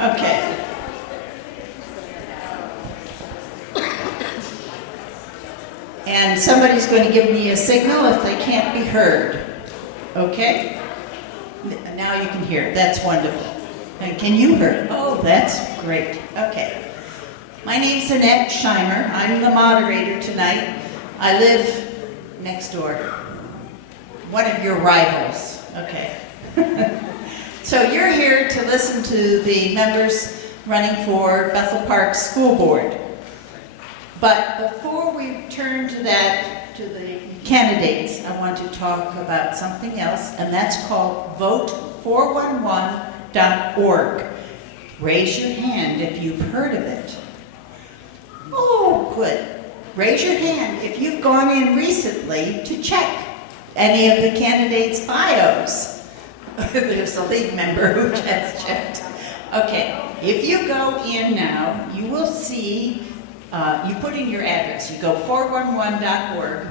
Okay. And somebody's going to give me a signal if they can't be heard. Okay? Now you can hear. That's wonderful. And can you hear? Oh, that's great. Okay. My name's Annette Scheimer. I'm the moderator tonight. I live next door. One of your rivals. Okay. So you're here to listen to the members running for Bethel Park School Board. But before we turn to that, to the candidates, I want to talk about something else, and that's called vote411.org. Raise your hand if you've heard of it. Oh, good. Raise your hand if you've gone in recently to check any of the candidates' bios. There's a league member who just checked. Okay, if you go in now, you will see, you put in your address. You go 411.org,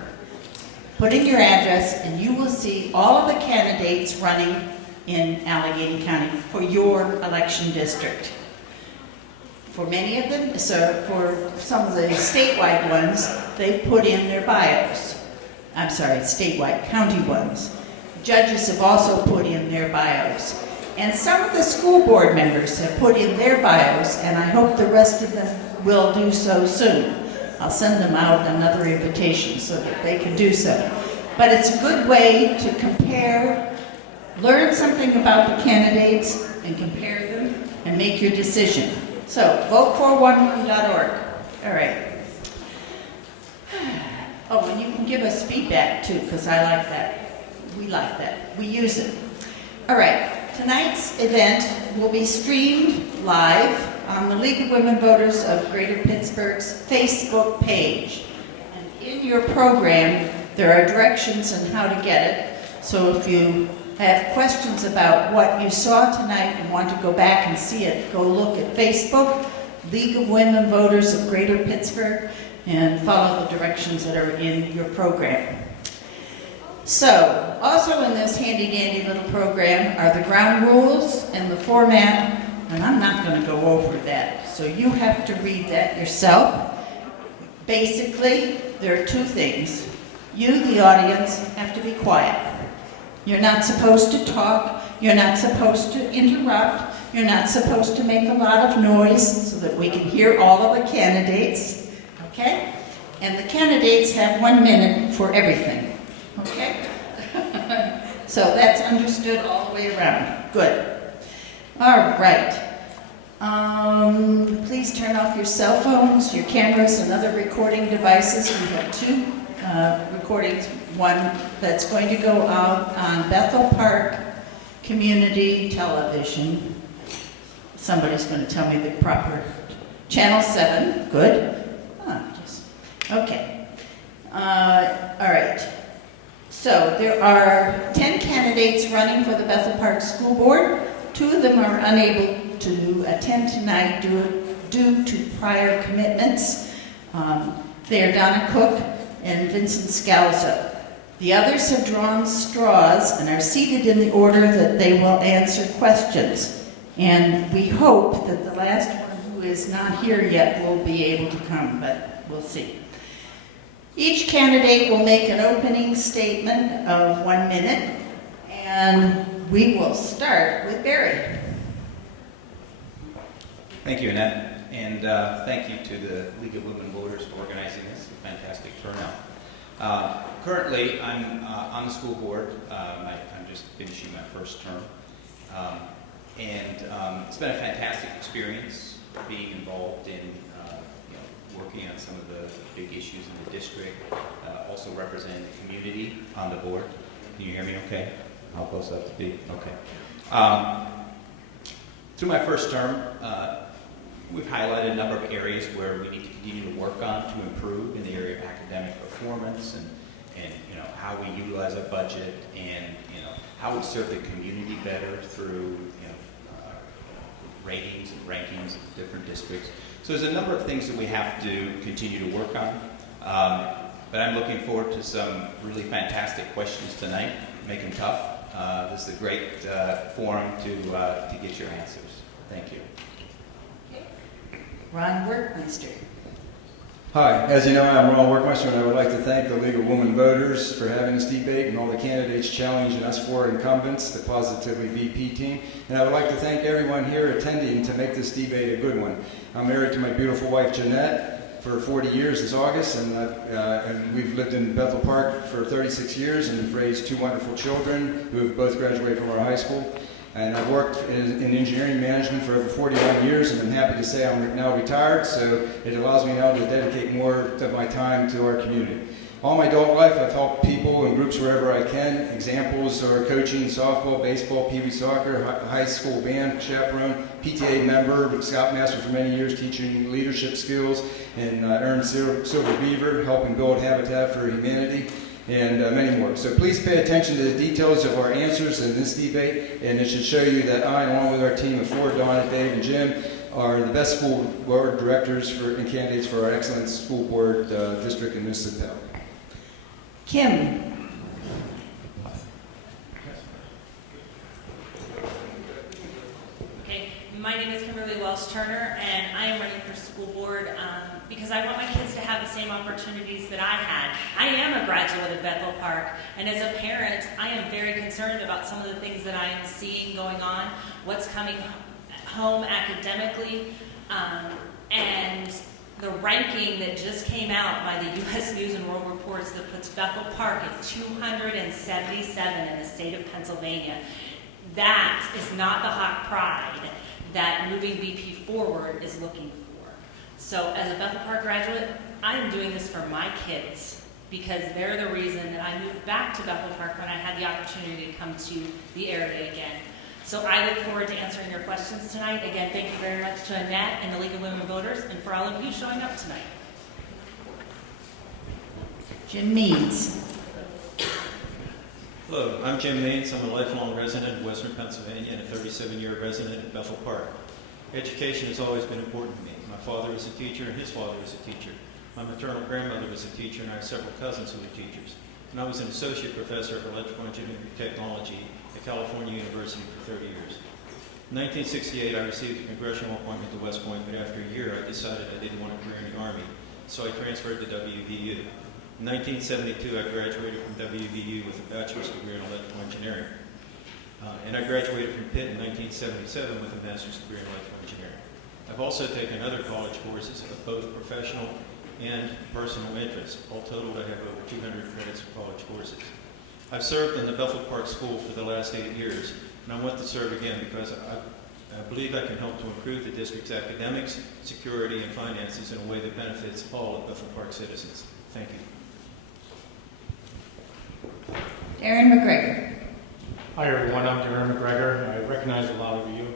put in your address, and you will see all of the candidates running in Allegheny County for your election district. For many of them, so for some of the statewide ones, they put in their bios. I'm sorry, statewide, county ones. Judges have also put in their bios. And some of the school board members have put in their bios, and I hope the rest of them will do so soon. I'll send them out another invitation so that they can do so. But it's a good way to compare, learn something about the candidates, and compare them, and make your decision. So, vote411.org. All right. Oh, and you can give us feedback too, because I like that. We like that. We use it. All right. Tonight's event will be streamed live on the League of Women Voters of Greater Pittsburgh's Facebook page. And in your program, there are directions on how to get it. So if you have questions about what you saw tonight and want to go back and see it, go look at Facebook, League of Women Voters of Greater Pittsburgh, and follow the directions that are in your program. So, also in this handy-dandy little program are the ground rules and the format, and I'm not going to go over that, so you have to read that yourself. Basically, there are two things. You, the audience, have to be quiet. You're not supposed to talk, you're not supposed to interrupt, you're not supposed to make a lot of noise so that we can hear all of the candidates, okay? And the candidates have 1 minute for everything. Okay? So that's understood all the way around. Good. All right. Please turn off your cell phones, your cameras, and other recording devices. We have two recordings. One that's going to go out on Bethel Park Community Television. Somebody's going to tell me the proper Channel 7. Good. Okay. All right. So there are 10 candidates running for the Bethel Park School Board. 2 of them are unable to attend tonight due to prior commitments. They are Donna Cook and Vincent Scalzo. The others have drawn straws and are seated in the order that they will answer questions. And we hope that the last one who is not here yet will be able to come, but we'll see. Each candidate will make an opening statement of 1 minute, and we will start with Barry. Thank you, Annette, and thank you to the League of Women Voters for organizing this. A fantastic turnout. Currently, I'm on the school board. I'm just finishing my first term, and it's been a fantastic experience being involved in working on some of the big issues in the district, also representing the community on the board. Can you hear me okay? How close up to be? Okay. Through my first term, we've highlighted a number of areas where we need to continue to work on to improve in the area of academic performance and how we utilize our budget and how we serve the community better through ratings and rankings of different districts. So there's a number of things that we have to continue to work on, but I'm looking forward to some really fantastic questions tonight. Make them tough. This is a great forum to get your answers. Thank you. Ron Workmeister. Hi, as you know, I'm Ron Workmeister, and I would like to thank the League of Women Voters for having this debate and all the candidates challenging us for incumbents, the Positively VP team. And I would like to thank everyone here attending to make this debate a good one. I'm married to my beautiful wife, Jeanette, for 40 years this August, and we've lived in Bethel Park for 36 years and have raised two wonderful children who have both graduated from our high school. And I've worked in engineering management for over 41 years, and I'm happy to say I'm now retired, so it allows me now to dedicate more of my time to our community. All my adult life, I've helped people and groups wherever I can. Examples are coaching softball, baseball, Pee Wee soccer, high school band chaperone, PTA member, Scoutmaster for many years, teaching leadership skills, and earned Silver Beaver, helping build Habitat for Humanity, and many more. So please pay attention to the details of our answers in this debate, and it should show you that I, along with our team of four, Donna, Dave, and Jim, are the best school board directors and candidates for our excellent school board district and municipality. Kim. Okay, my name is Kimberly Wells Turner, and I am running for school board because I want my kids to have the same opportunities that I had. I am a graduate of Bethel Park, and as a parent, I am very concerned about some of the things that I am seeing going on, what's coming home academically, and the ranking that just came out by the U.S. News and World Reports that puts Bethel Park at 277 in the state of Pennsylvania. That is not the hot pride that moving BP forward is looking for. So as a Bethel Park graduate, I am doing this for my kids because they're the reason that I moved back to Bethel Park when I had the opportunity to come to the area again. So I look forward to answering your questions tonight. Again, thank you very much to Annette and the League of Women Voters, and for all of you showing up tonight. Jim Means. Hello, I'm Jim Means. I'm a lifelong resident of Western Pennsylvania and a 37-year resident of Bethel Park. Education has always been important to me. My father was a teacher and his father was a teacher. My maternal grandmother was a teacher, and I have several cousins who were teachers. And I was an associate professor of electrical engineering technology at California University for 30 years. In 1968, I received a congressional appointment to West Point, but after a year, I decided I didn't want a career in the Army, so I transferred to WVU. In 1972, I graduated from WVU with a bachelor's degree in electrical engineering. And I graduated from Pitt in 1977 with a master's degree in electrical engineering. I've also taken other college courses of both professional and personal interest. All totaled, I have over 200 credits for college courses. I've served in the Bethel Park School for the last 8 years, and I want to serve again because I believe I can help to improve the district's academics, security, and finances in a way that benefits all of Bethel Park citizens. Thank you. Darren McGregor. Hi everyone, I'm Darren McGregor. I recognize a lot of you.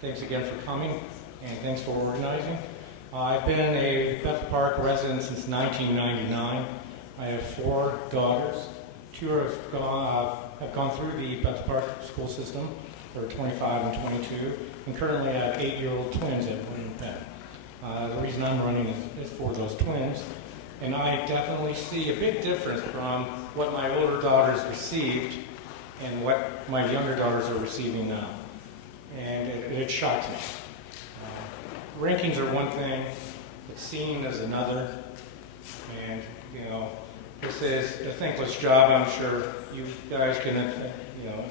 Thanks again for coming, and thanks for organizing. I've been a Bethel Park resident since 1999. I have 4 daughters. 2 have gone through the Bethel Park school system. They're 25 and 22, and currently I have 8-year-old twins at William Penn. The reason I'm running is for those twins, and I definitely see a big difference from what my older daughters received and what my younger daughters are receiving now. And it shocks me. Rankings are one thing, but seeing is another. And, you know, this is a thankless job. I'm sure you guys can,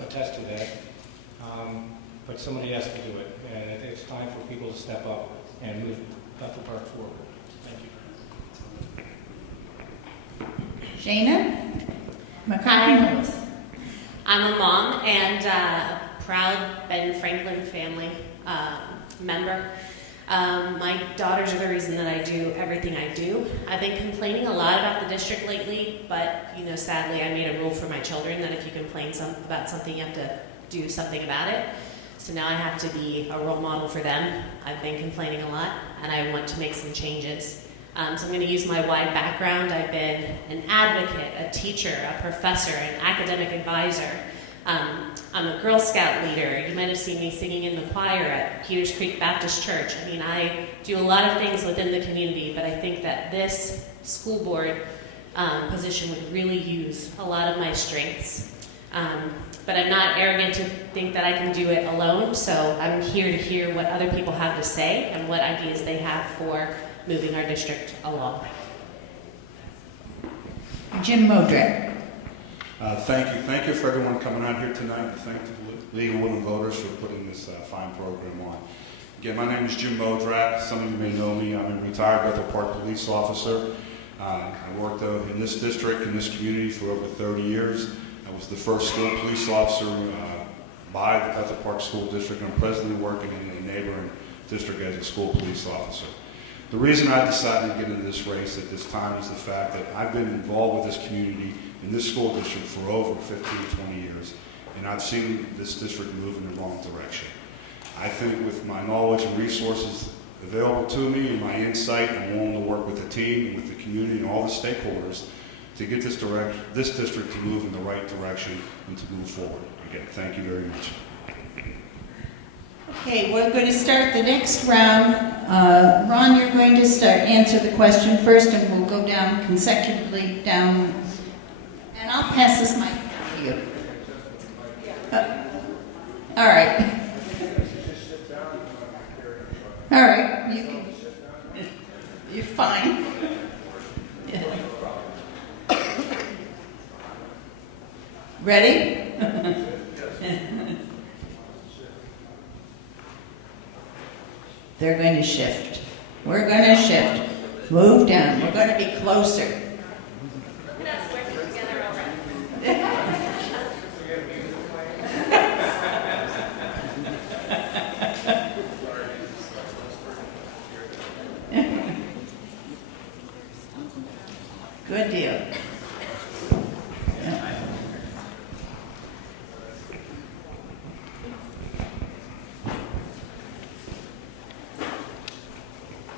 attest to that. But somebody has to do it. And it's time for people to step up and move Bethel Park forward. Thank you. Shana McCarthy. I'm a mom and a proud Ben Franklin family member. My daughters are the reason that I do everything I do. I've been complaining a lot about the district lately, but sadly I made a rule for my children that if you complain about something, you have to do something about it. So now I have to be a role model for them. I've been complaining a lot, and I want to make some changes. So I'm going to use my wide background. I've been an advocate, a teacher, a professor, an academic advisor. I'm a Girl Scout leader. You might have seen me singing in the choir at Peters Creek Baptist Church. I mean, I do a lot of things within the community, but I think that this school board position would really use a lot of my strengths. but I'm not arrogant to think that I can do it alone, so I'm here to hear what other people have to say and what ideas they have for moving our district along. Jim Modrak. Thank you. Thank you for everyone coming out here tonight. And thank the League of Women Voters for putting this fine program on. Again, my name is Jim Modrak. Some of you may know me. I'm a retired Bethel Park police officer. I worked in this district, in this community for over 30 years. I was the first school police officer by the Bethel Park School District, and I'm presently working in a neighboring district as a school police officer. The reason I decided to get into this race at this time is the fact that I've been involved with this community in this school district for over 15, 20 years, and I've seen this district move in the wrong direction. I think with my knowledge and resources available to me and my insight, I'm willing to work with the team and with the community and all the stakeholders to get this district to move in the right direction and to move forward. Again, thank you very much. Okay, we're going to start the next round. Ron, you're going to answer the question first, and we'll go down consecutively down. And I'll pass this mic to you. All right. All right, you can. You're fine. Ready? They're going to shift. We're going to shift. Move down. We're going to be closer. Good deal.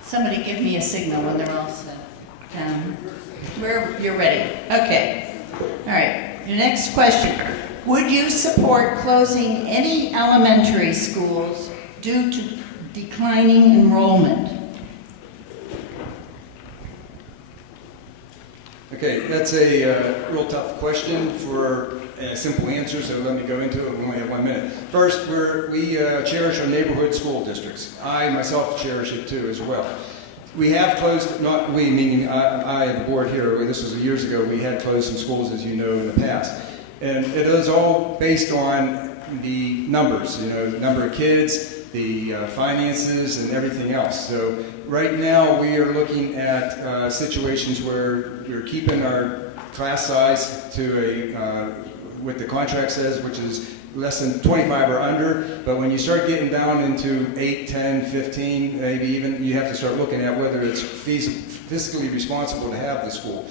Somebody give me a signal when they're all set down. You're ready. Okay. All right. Your next question. Would you support closing any elementary schools due to declining enrollment? Okay, that's a real tough question for a simple answer, so let me go into it. We only have 1 minute. First, we cherish our neighborhood school districts. I myself cherish it too as well. We have closed, not we, meaning I and the board here, this was years ago, we had closed some schools, as you know, in the past. And it is all based on the numbers, number of kids, the finances, and everything else. So right now we are looking at situations where you're keeping our class size to what the contract says, which is less than 25 or under, but when you start getting down into 8, 10, 15, maybe even, you have to start looking at whether it's fiscally responsible to have the school.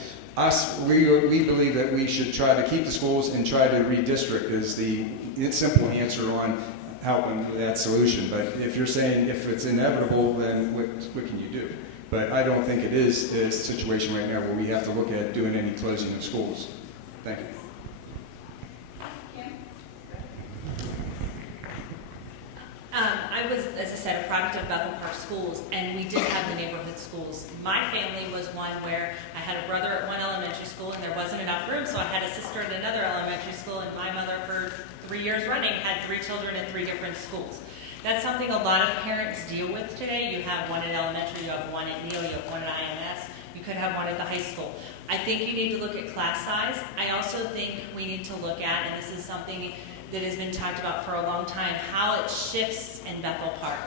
We believe that we should try to keep the schools and try to redistrict is the simple answer on helping with that solution. But if you're saying if it's inevitable, then what can you do? But I don't think it is a situation right now where we have to look at doing any closing of schools. Thank you. I was, as I said, a product of Bethel Park Schools, and we did have the neighborhood schools. My family was one where I had a brother at one elementary school, and there wasn't enough room, so I had a sister at another elementary school, and my mother, for 3 years running, had 3 children in 3 different schools. That's something a lot of parents deal with today. You have one at elementary, you have one at Neal, you have one at IMS, you could have one at the high school. I think you need to look at class size. I also think we need to look at, and this is something that has been talked about for a long time, how it shifts in Bethel Park.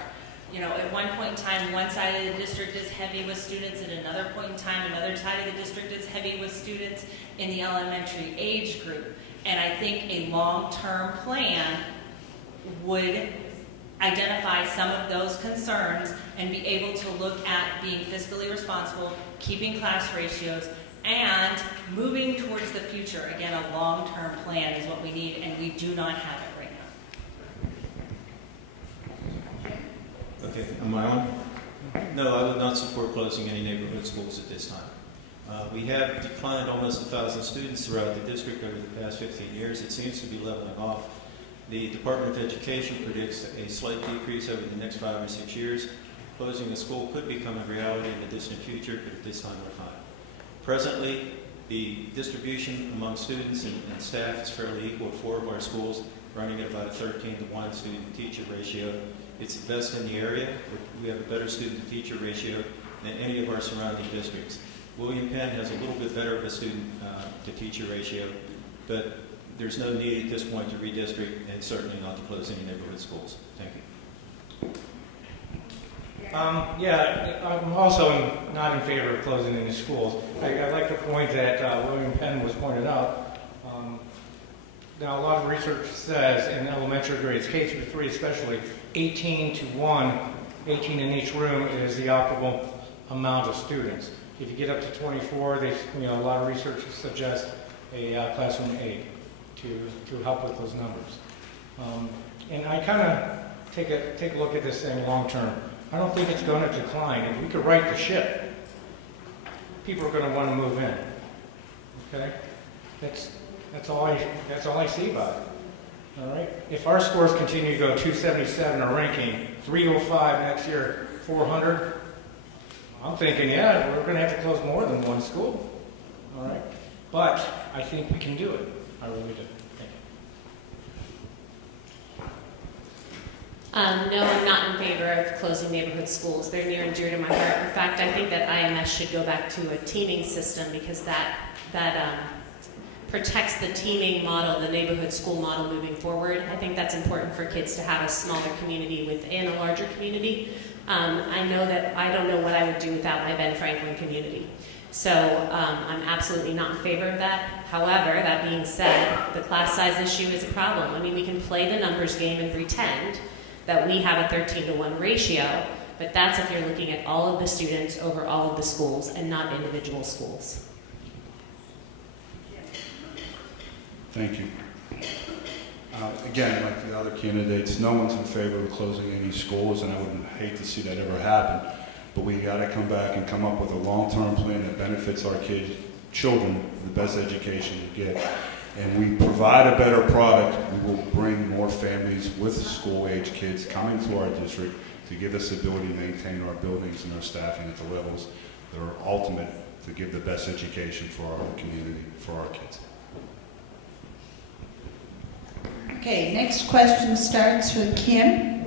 At one point in time, one side of the district is heavy with students, at another point in time, another side of the district is heavy with students in the elementary age group. And I think a long-term plan would identify some of those concerns and be able to look at being fiscally responsible, keeping class ratios, and moving towards the future. Again, a long-term plan is what we need, and we do not have it right now. Okay, am I on? No, I would not support closing any neighborhood schools at this time. We have declined almost 1,000 students throughout the district over the past 15 years. It seems to be leveling off. The Department of Education predicts a slight decrease over the next 5 or 6 years. Closing the school could become a reality in the distant future, but at this time we're fine. Presently, The distribution among students and staff is fairly equal at 4 of our schools, running at about a 13-to-1 student-to-teacher ratio. It's the best in the area. We have a better student-to-teacher ratio than any of our surrounding districts. William Penn has a little bit better of a student-to-teacher ratio, but there's no need at this point to redistrict, and certainly not to close any neighborhood schools. Thank you. Yeah, I'm also not in favor of closing any schools. I'd like to point that William Penn was pointed out. Now, a lot of research says in elementary grades, K through 3 especially, 18-to-1, 18 in each room is the optimal amount of students. If you get up to 24, a lot of research suggests a classroom aide to help with those numbers. And I kind of take a look at this thing long term. I don't think it's going to decline. If we could right the ship, people are going to want to move in. Okay, that's all I see about it. All right. If our scores continue to go 277 our ranking, 305 next year, 400, I'm thinking, yeah, we're going to have to close more than one school. All right. But I think we can do it. I really do. No, I'm not in favor of closing neighborhood schools. They're near and dear to my heart. In fact, I think that IMS should go back to a teaming system because that protects the teaming model, the neighborhood school model moving forward. I think that's important for kids to have a smaller community within a larger community. I know that I don't know what I would do without my Ben Franklin community. So I'm absolutely not in favor of that. However, that being said, the class size issue is a problem. I mean, we can play the numbers game and pretend that we have a 13-to-1 ratio, but that's if you're looking at all of the students over all of the schools and not individual schools. Thank you. Again, like the other candidates, no one's in favor of closing any schools, and I would hate to see that ever happen. But we got to come back and come up with a long-term plan that benefits our children, the best education to get. And we provide a better product, we will bring more families with school-age kids coming to our district to give us the ability to maintain our buildings and our staffing at the levels that are ultimate to give the best education for our community, for our kids. Okay, next question starts with Kim.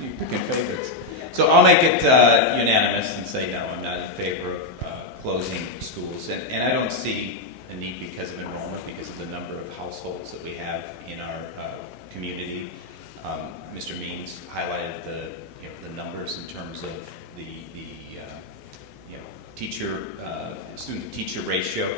You picking favorites. So I'll make it unanimous and say no, I'm not in favor of closing schools. And I don't see a need because of enrollment, because of the number of households that we have in our community. Mr. Means highlighted the numbers in terms of the student-teacher ratio.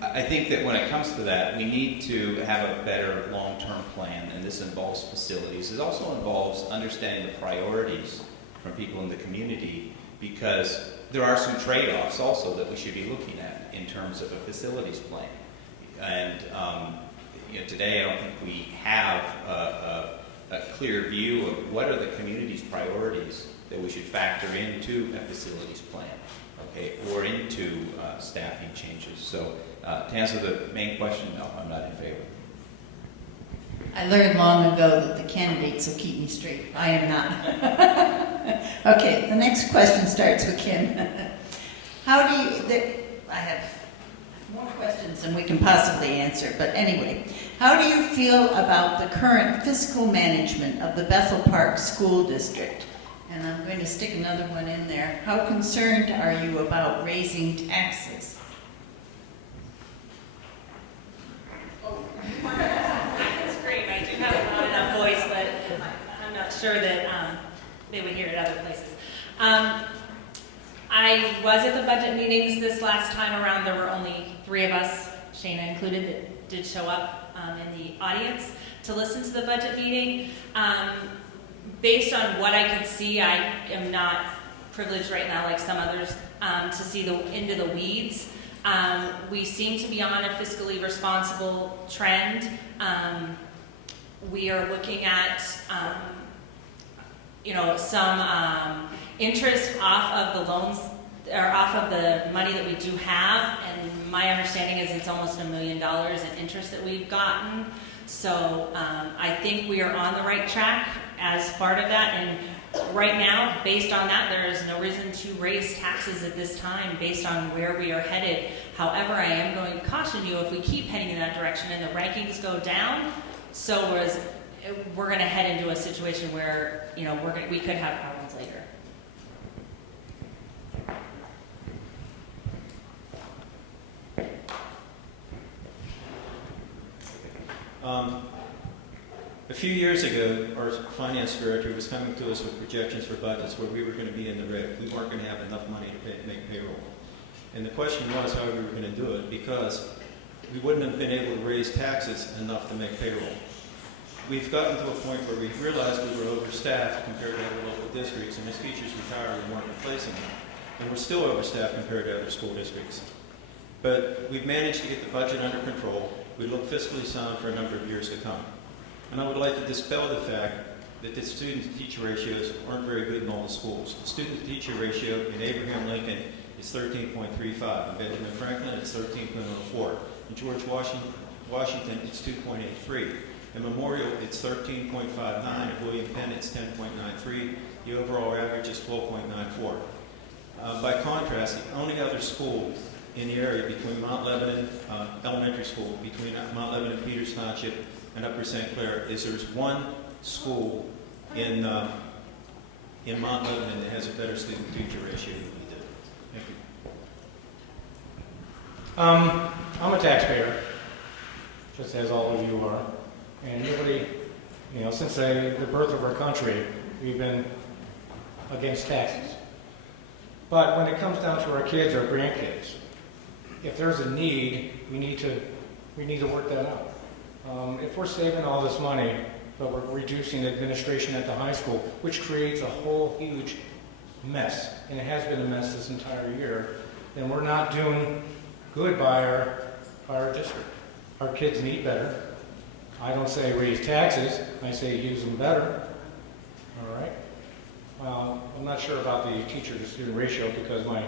I think that when it comes to that, we need to have a better long-term plan, and this involves facilities. It also involves understanding the priorities from people in the community, because there are some trade-offs also that we should be looking at in terms of a facilities plan. And today I don't think we have a clear view of what are the community's priorities that we should factor into a facilities plan, okay, or into staffing changes. So to answer the main question, no, I'm not in favor. I learned long ago that the candidates will keep me straight. I am not. Okay, the next question starts with Kim. I have more questions than we can possibly answer, but anyway, how do you feel about the current fiscal management of the Bethel Park School District? And I'm going to stick another one in there. How concerned are you about raising taxes? That's great. I do have a loud enough voice, but I'm not sure that they would hear it other places. I was at the budget meetings this last time around. There were only 3 of us, Shana included, that did show up in the audience to listen to the budget meeting. Based on what I could see, I am not privileged right now like some others to see into the weeds. We seem to be on a fiscally responsible trend. We are looking at, some interest off of the loans or off of the money that we do have, and my understanding is it's almost $1 million in interest that we've gotten. So I think we are on the right track as part of that, and right now, based on that, there is no reason to raise taxes at this time based on where we are headed. However, I am going to caution you, if we keep heading in that direction and the rankings go down, we're going to head into a situation where, we could have problems later. A few years ago, our finance director was coming to us with projections for budgets where we were going to be in the red. We weren't going to have enough money to make payroll. And the question was how we were going to do it, because we wouldn't have been able to raise taxes enough to make payroll. We've gotten to a point where we realized we were overstaffed compared to other local districts, and as teachers retired, we weren't replacing them. And we're still overstaffed compared to other school districts. But we've managed to get the budget under control. We look fiscally sound for a number of years to come. And I would like to dispel the fact that the student-to-teacher ratios aren't very good in all the schools. The student-to-teacher ratio in Abraham Lincoln is 13.35. In Benjamin Franklin, it's 13.04. In George Washington, it's 2.83. In Memorial, it's 13.59. At William Penn, it's 10.93. The overall average is 12.94. By contrast, the only other school in the area between Mount Lebanon Elementary School, between Mount Lebanon Peters Township and Upper St. Clair, there's one school in Mount Lebanon that has a better student-teacher ratio than we do. Thank you. I'm a taxpayer, just as all of you are. And nobody, since the birth of our country, we've been against taxes. But when it comes down to our kids, our grandkids, if there's a need, we need to work that out. If we're saving all this money, but we're reducing administration at the high school, which creates a whole huge mess, and it has been a mess this entire year, then we're not doing good by our district. Our kids need better. I don't say raise taxes, I say use them better. All right? Well, I'm not sure about the teacher-to-student ratio because my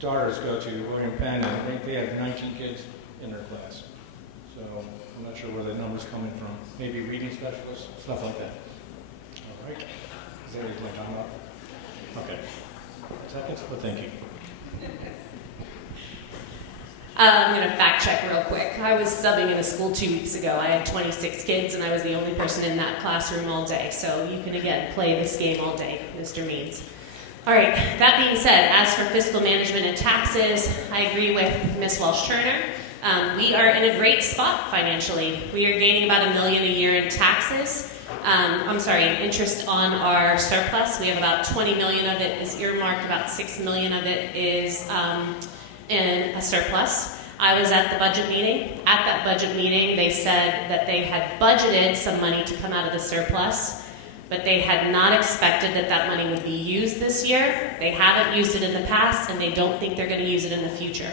daughters go to William Penn and I think they have 19 kids in their class. So I'm not sure where the number's coming from. Maybe reading specialists, stuff like that. All right? Is that my time up? Okay. Seconds? Well, thank you. I'm going to fact check real quick. I was subbing in a school 2 weeks ago. I had 26 kids, and I was the only person in that classroom all day. So you can, again, play this game all day, Mr. Means. All right, that being said, as for fiscal management and taxes, I agree with Ms. Walsh-Turner. We are in a great spot financially. We are gaining about $1 million a year in taxes. Interest on our surplus. We have about $20 million of it is earmarked, about $6 million of it is in a surplus. I was at the budget meeting. At that budget meeting, they said that they had budgeted some money to come out of the surplus, but they had not expected that money would be used this year. They haven't used it in the past, and they don't think they're going to use it in the future.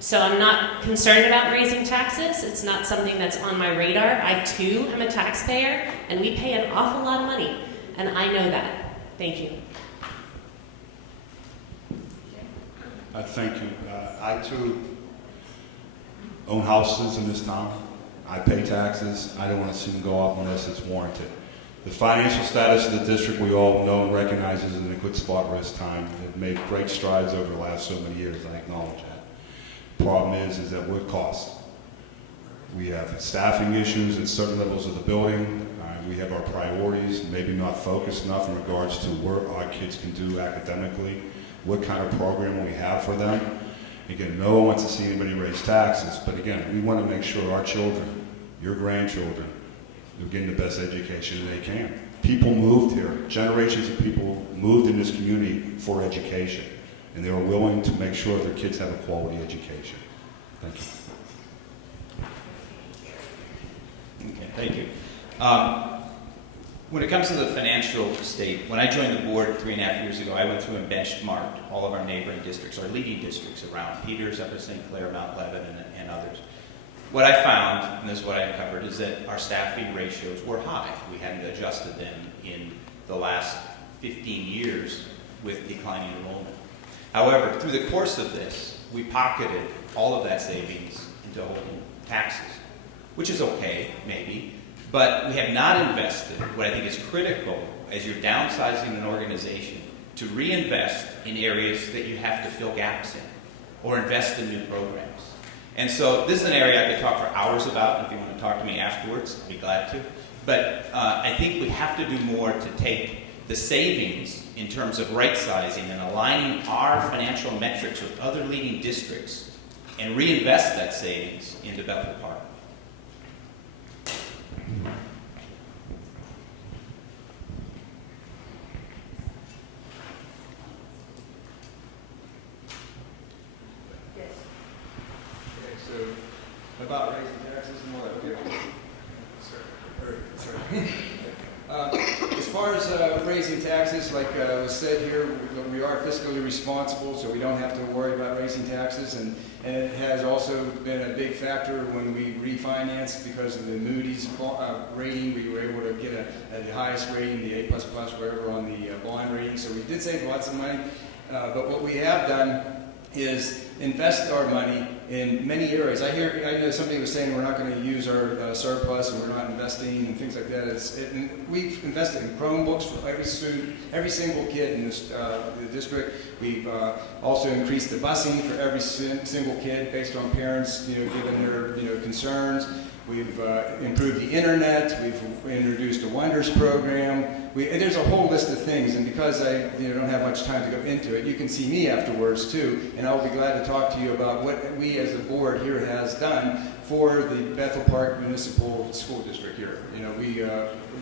So I'm not concerned about raising taxes. It's not something that's on my radar. I, too, am a taxpayer, and we pay an awful lot of money, and I know that. Thank you. Thank you. I, too, own houses in this town. I pay taxes. I don't want to see them go up unless it's warranted. The financial status of the district we all know and recognize is in a good spot for this time. It made great strides over the last so many years. I acknowledge that. Problem is that we're cost. We have staffing issues at certain levels of the building. We have our priorities, maybe not focused enough in regards to what our kids can do academically, what kind of program we have for them. Again, no one wants to see anybody raise taxes, but again, we want to make sure our children, your grandchildren, are getting the best education they can. People moved here. Generations of people moved in this community for education, and they were willing to make sure their kids have a quality education. Thank you. Okay, thank you. When it comes to the financial state, when I joined the board 3.5 years ago, I went through and benchmarked all of our neighboring districts, our leading districts around Peters, Upper St. Clair, Mount Lebanon, and others. What I found, and this is what I uncovered, is that our staffing ratios were high. We hadn't adjusted them in the last 15 years with declining enrollment. However, through the course of this, we pocketed all of that savings into holding taxes, which is okay, maybe, But we have not invested, what I think is critical as you're downsizing an organization, to reinvest in areas that you have to fill gaps in or invest in new programs. And so this is an area I could talk for hours about, and if you want to talk to me afterwards, I'd be glad to. But I think we have to do more to take the savings in terms of right-sizing and aligning our financial metrics with other leading districts and reinvest that savings into Bethel Park. About raising taxes and all that. Okay. As far as raising taxes, like was said here, we are fiscally responsible, so we don't have to worry about raising taxes. And it has also been a big factor when we refinanced because of the Moody's rating. We were able to get the highest rating, the A++, whatever, on the bond rating. So we did save lots of money. But what we have done is invest our money in many areas. I know somebody was saying we're not going to use our surplus and we're not investing and things like that. We've invested in Chromebooks for every student, every single kid in this, the district. We've also increased the busing for every single kid based on parents, given their concerns. We've improved the internet. We've introduced a Wonders program. There's a whole list of things, and because I don't have much time to go into it, you can see me afterwards too, and I'll be glad to talk to you about what we as a board here has done for the Bethel Park Municipal School District here.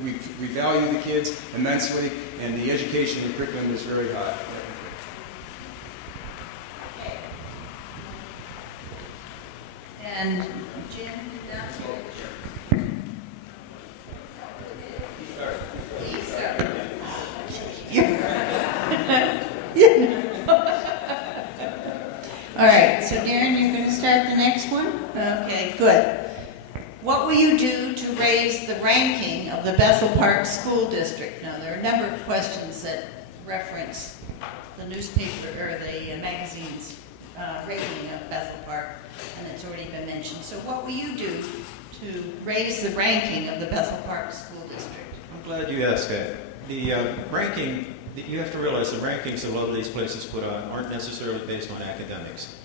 We value the kids immensely, and the education and curriculum is very high. And Jim, down here. All right, so Darren, you're going to start the next one? Okay, good. What will you do to raise the ranking of the Bethel Park School District? Now, there are a number of questions that reference the newspaper or the magazine's rating of Bethel Park, and it's already been mentioned. So what will you do to raise the ranking of the Bethel Park School District? I'm glad you asked that. The ranking, you have to realize the rankings that a lot of these places put on aren't necessarily based on academics.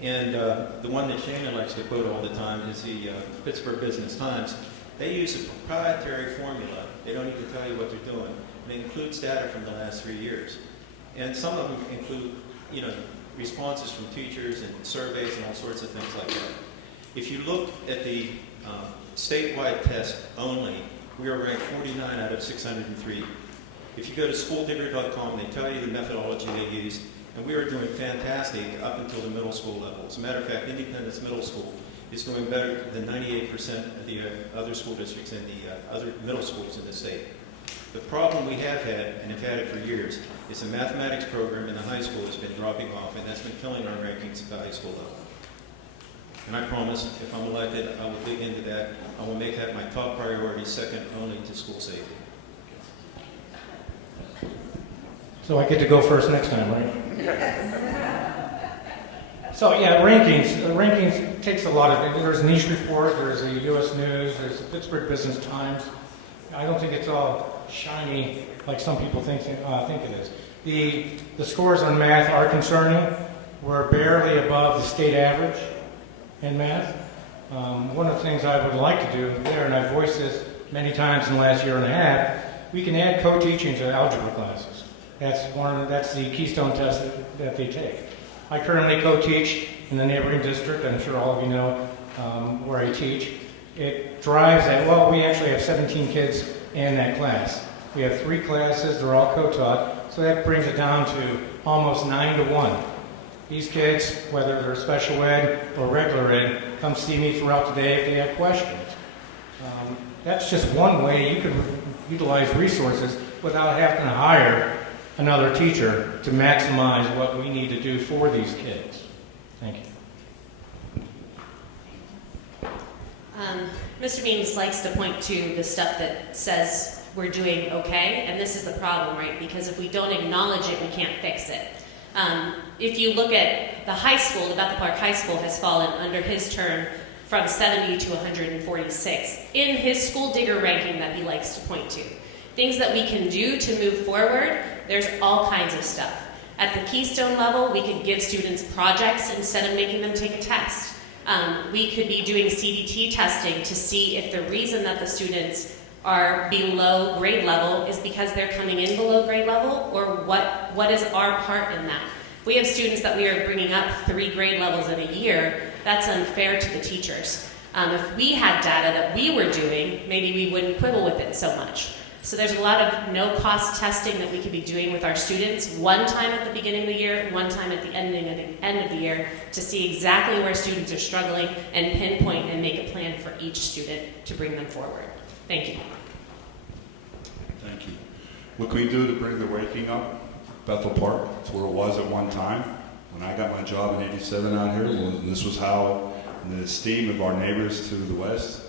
And the one that Shana likes to quote all the time is the Pittsburgh Business Times. They use a proprietary formula. They don't even tell you what they're doing. And it includes data from the last 3 years. And some of them include, responses from teachers and surveys and all sorts of things like that. If you look at the statewide test only, we are ranked 49 out of 603. If you go to schooldigger.com, they tell you the methodology they use, and we are doing fantastic up until the middle school level. As a matter of fact, Independence Middle School is doing better than 98% of the other school districts in the other middle schools in the state. The problem we have had, and have had it for years, is the mathematics program in the high school has been dropping off, and that's been killing our rankings at the high school level. And I promise, if I'm elected, I will dig into that. I will make that my top priority, second only to school safety. So I get to go first next time, right? So yeah, rankings. Rankings takes a lot of, there's a niche report, there's a U.S. News, there's the Pittsburgh Business Times. I don't think it's all shiny like some people think it is. The scores on math are concerning. We're barely above the state average in math. One of the things I would like to do there, and I've voiced this many times in the last year and a half, we can add co-teaching to algebra classes. That's the keystone test that they take. I currently co-teach in the neighboring district. I'm sure all of you know where I teach. It drives that, we actually have 17 kids in that class. We have 3 classes, they're all co-taught, so that brings it down to almost 9 to 1. These kids, whether they're special ed or regular ed, come see me throughout the day if they have questions. That's just one way you can utilize resources without having to hire another teacher to maximize what we need to do for these kids. Thank you. Mr. Means likes to point to the stuff that says we're doing okay, and this is the problem, right? Because if we don't acknowledge it, we can't fix it. If you look at the high school, the Bethel Park High School has fallen under his term from 70 to 146 in his school digger ranking that he likes to point to. Things that we can do to move forward, there's all kinds of stuff. At the Keystone level, we could give students projects instead of making them take a test. We could be doing CDT testing to see if the reason that the students are below grade level is because they're coming in below grade level, or what is our part in that. We have students that we are bringing up 3 grade levels in a year. That's unfair to the teachers. If we had data that we were doing, maybe we wouldn't quibble with it so much. So there's a lot of no-cost testing that we could be doing with our students, one time at the beginning of the year, one time at the end of the year, to see exactly where students are struggling and pinpoint and make a plan for each student to bring them forward. Thank you. Thank you. What can we do to bring the ranking up? Bethel Park, it's where it was at one time. When I got my job in '87 out here, this was how the esteem of our neighbors to the west,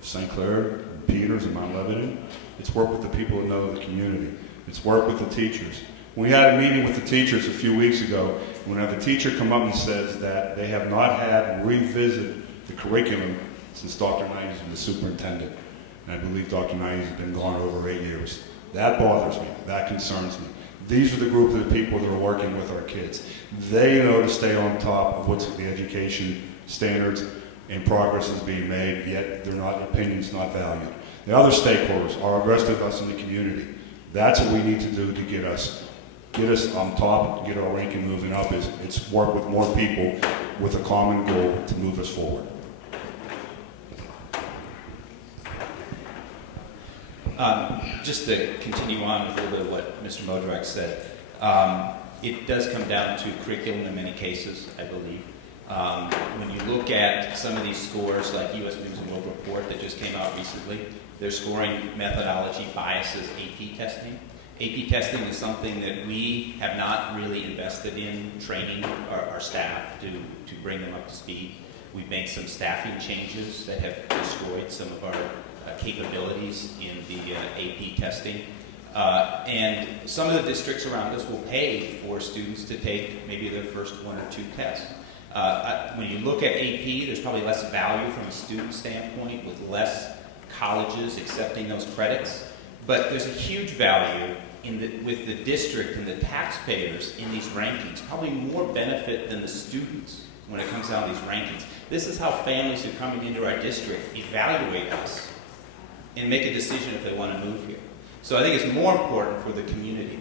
St. Clair, Peters, and Mount Lebanon. It's work with the people who know the community. It's work with the teachers. We had a meeting with the teachers a few weeks ago. When I have a teacher come up and says that they have not had revisit the curriculum since Dr. Knight has been the superintendent. And I believe Dr. Knight has been gone over 8 years. That bothers me. That concerns me. These are the group of the people that are working with our kids. They know to stay on top of what's the education standards and progress is being made, yet their opinions not valued. The other stakeholders are the rest of us in the community. That's what we need to do to get us on top, get our ranking moving up. It's work with more people with a common goal to move us forward. Just to continue on with a little bit of what Mr. Modrak said, it does come down to curriculum in many cases, I believe. When you look at some of these scores, like U.S. News and World Report that just came out recently, their scoring methodology biases AP testing. AP testing is something that we have not really invested in training our staff to bring them up to speed. We've made some staffing changes that have destroyed some of our capabilities in the AP testing. And some of the districts around us will pay for students to take maybe their first 1 or 2 tests. When you look at AP, there's probably less value from a student standpoint with less colleges accepting those credits. But there's a huge value with the district and the taxpayers in these rankings, probably more benefit than the students when it comes down to these rankings. This is how families who are coming into our district evaluate us and make a decision if they want to move here. So I think it's more important for the community.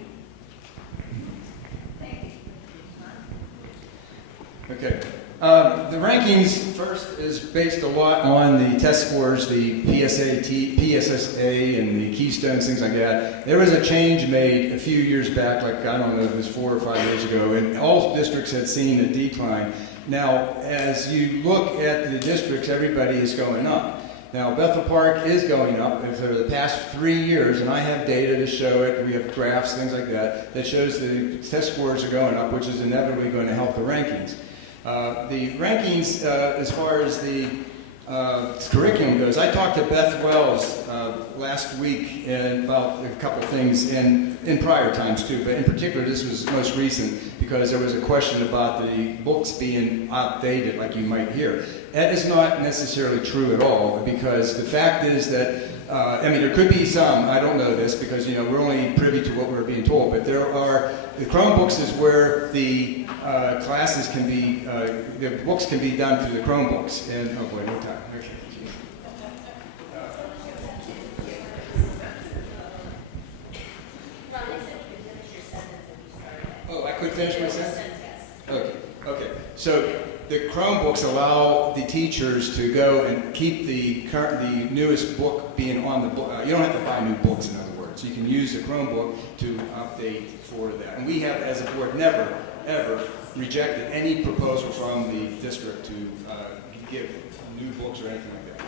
Okay. The rankings, first, is based a lot on the test scores, the PSSA, and the Keystones, things like that. There was a change made a few years back, like, I don't know, it was 4 or 5 years ago, and all districts had seen a decline. Now, as you look at the districts, everybody is going up. Now, Bethel Park is going up for the past 3 years, and I have data to show it. We have graphs, things like that, that shows the test scores are going up, which is inevitably going to help the rankings. The rankings, as far as the curriculum goes, I talked to Beth Wells last week about a couple of things, and in prior times too, but in particular this was most recent because there was a question about the books being outdated, like you might hear. That is not necessarily true at all, because the fact is that there could be some, I don't know this because we're only privy to what we're being told, but the Chromebooks is where the classes can be, the books can be done through the Chromebooks. And, oh boy, no time. Okay. Oh, I could finish my sentence? Okay. So the Chromebooks allow the teachers to go and keep the newest book being on the book. You don't have to buy new books, in other words. You can use the Chromebook to update for that. And we have, as a board, never, ever rejected any proposal from the district to give new books or anything like that.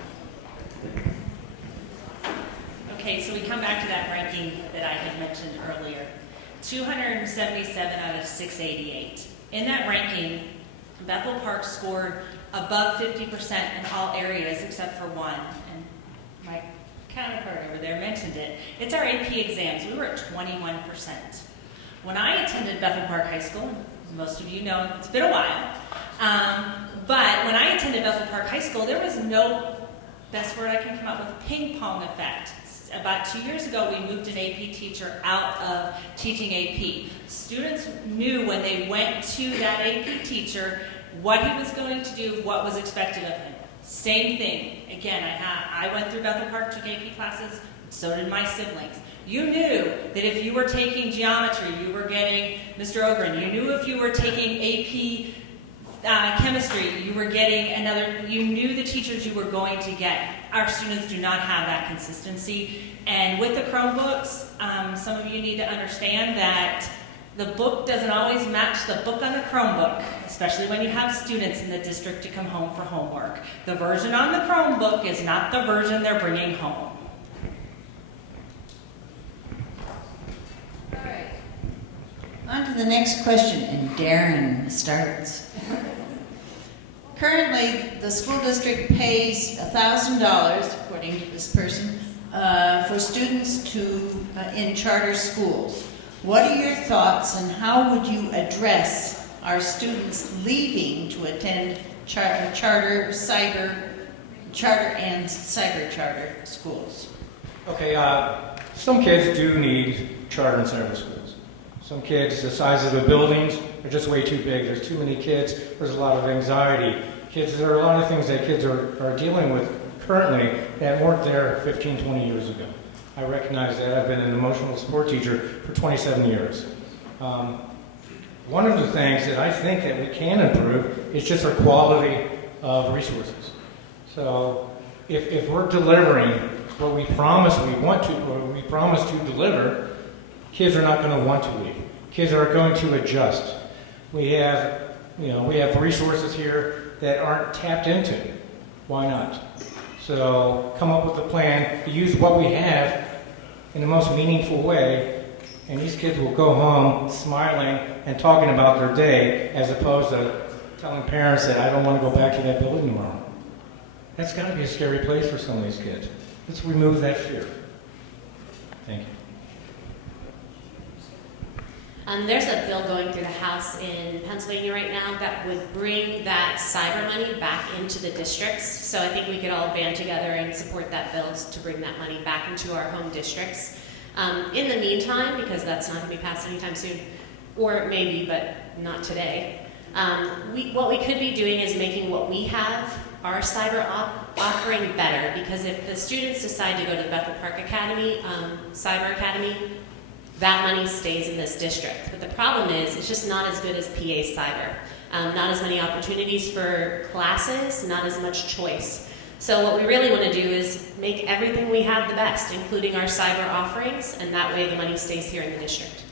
Okay, so we come back to that ranking that I had mentioned earlier. 277 out of 688. In that ranking, Bethel Park scored above 50% in all areas except for one. And my counterpart over there mentioned it. It's our AP exams. We were at 21%. When I attended Bethel Park High School, most of you know it's been a while, But when I attended Bethel Park High School, there was no, best word I can come up with, ping pong effect. About 2 years ago, we moved an AP teacher out of teaching AP. Students knew when they went to that AP teacher what he was going to do, what was expected of him. Same thing. Again, I went through Bethel Park, took AP classes, so did my siblings. You knew that if you were taking geometry, you were getting Mr. Ogren. You knew if you were taking AP chemistry, you were getting another, you knew the teachers you were going to get. Our students do not have that consistency. And with the Chromebooks, some of you need to understand that the book doesn't always match the book on the Chromebook, especially when you have students in the district to come home for homework. The version on the Chromebook is not the version they're bringing home. All right. On to the next question, and Darren starts. Currently, the school district pays $1,000, according to this person, for students in charter schools. What are your thoughts, and how would you address our students leaving to attend charter and cyber charter schools? Okay, some kids do need charter and cyber schools. Some kids, the size of the buildings are just way too big. There's too many kids. There's a lot of anxiety. There are a lot of things that kids are dealing with currently that weren't there 15, 20 years ago. I recognize that. I've been an emotional support teacher for 27 years. One of the things that I think that we can improve is just our quality of resources. So if we're delivering what we promise we want to, or we promise to deliver, kids are not going to want to leave. Kids are going to adjust. We have resources here that aren't tapped into. Why not? So come up with a plan to use what we have in the most meaningful way, and these kids will go home smiling and talking about their day, as opposed to telling parents that I don't want to go back to that building tomorrow. That's got to be a scary place for some of these kids. Let's remove that fear. Thank you. There's a bill going through the House in Pennsylvania right now that would bring that cyber money back into the districts. So I think we could all band together and support that bill to bring that money back into our home districts. In the meantime, because that's not going to be passed anytime soon, or it may be, but not today, what we could be doing is making what we have, our cyber offering, better. Because if the students decide to go to the Bethel Park Academy, Cyber Academy, that money stays in this district. But the problem is, it's just not as good as PA Cyber. Not as many opportunities for classes, not as much choice. So what we really want to do is make everything we have the best, including our cyber offerings, and that way the money stays here in the district.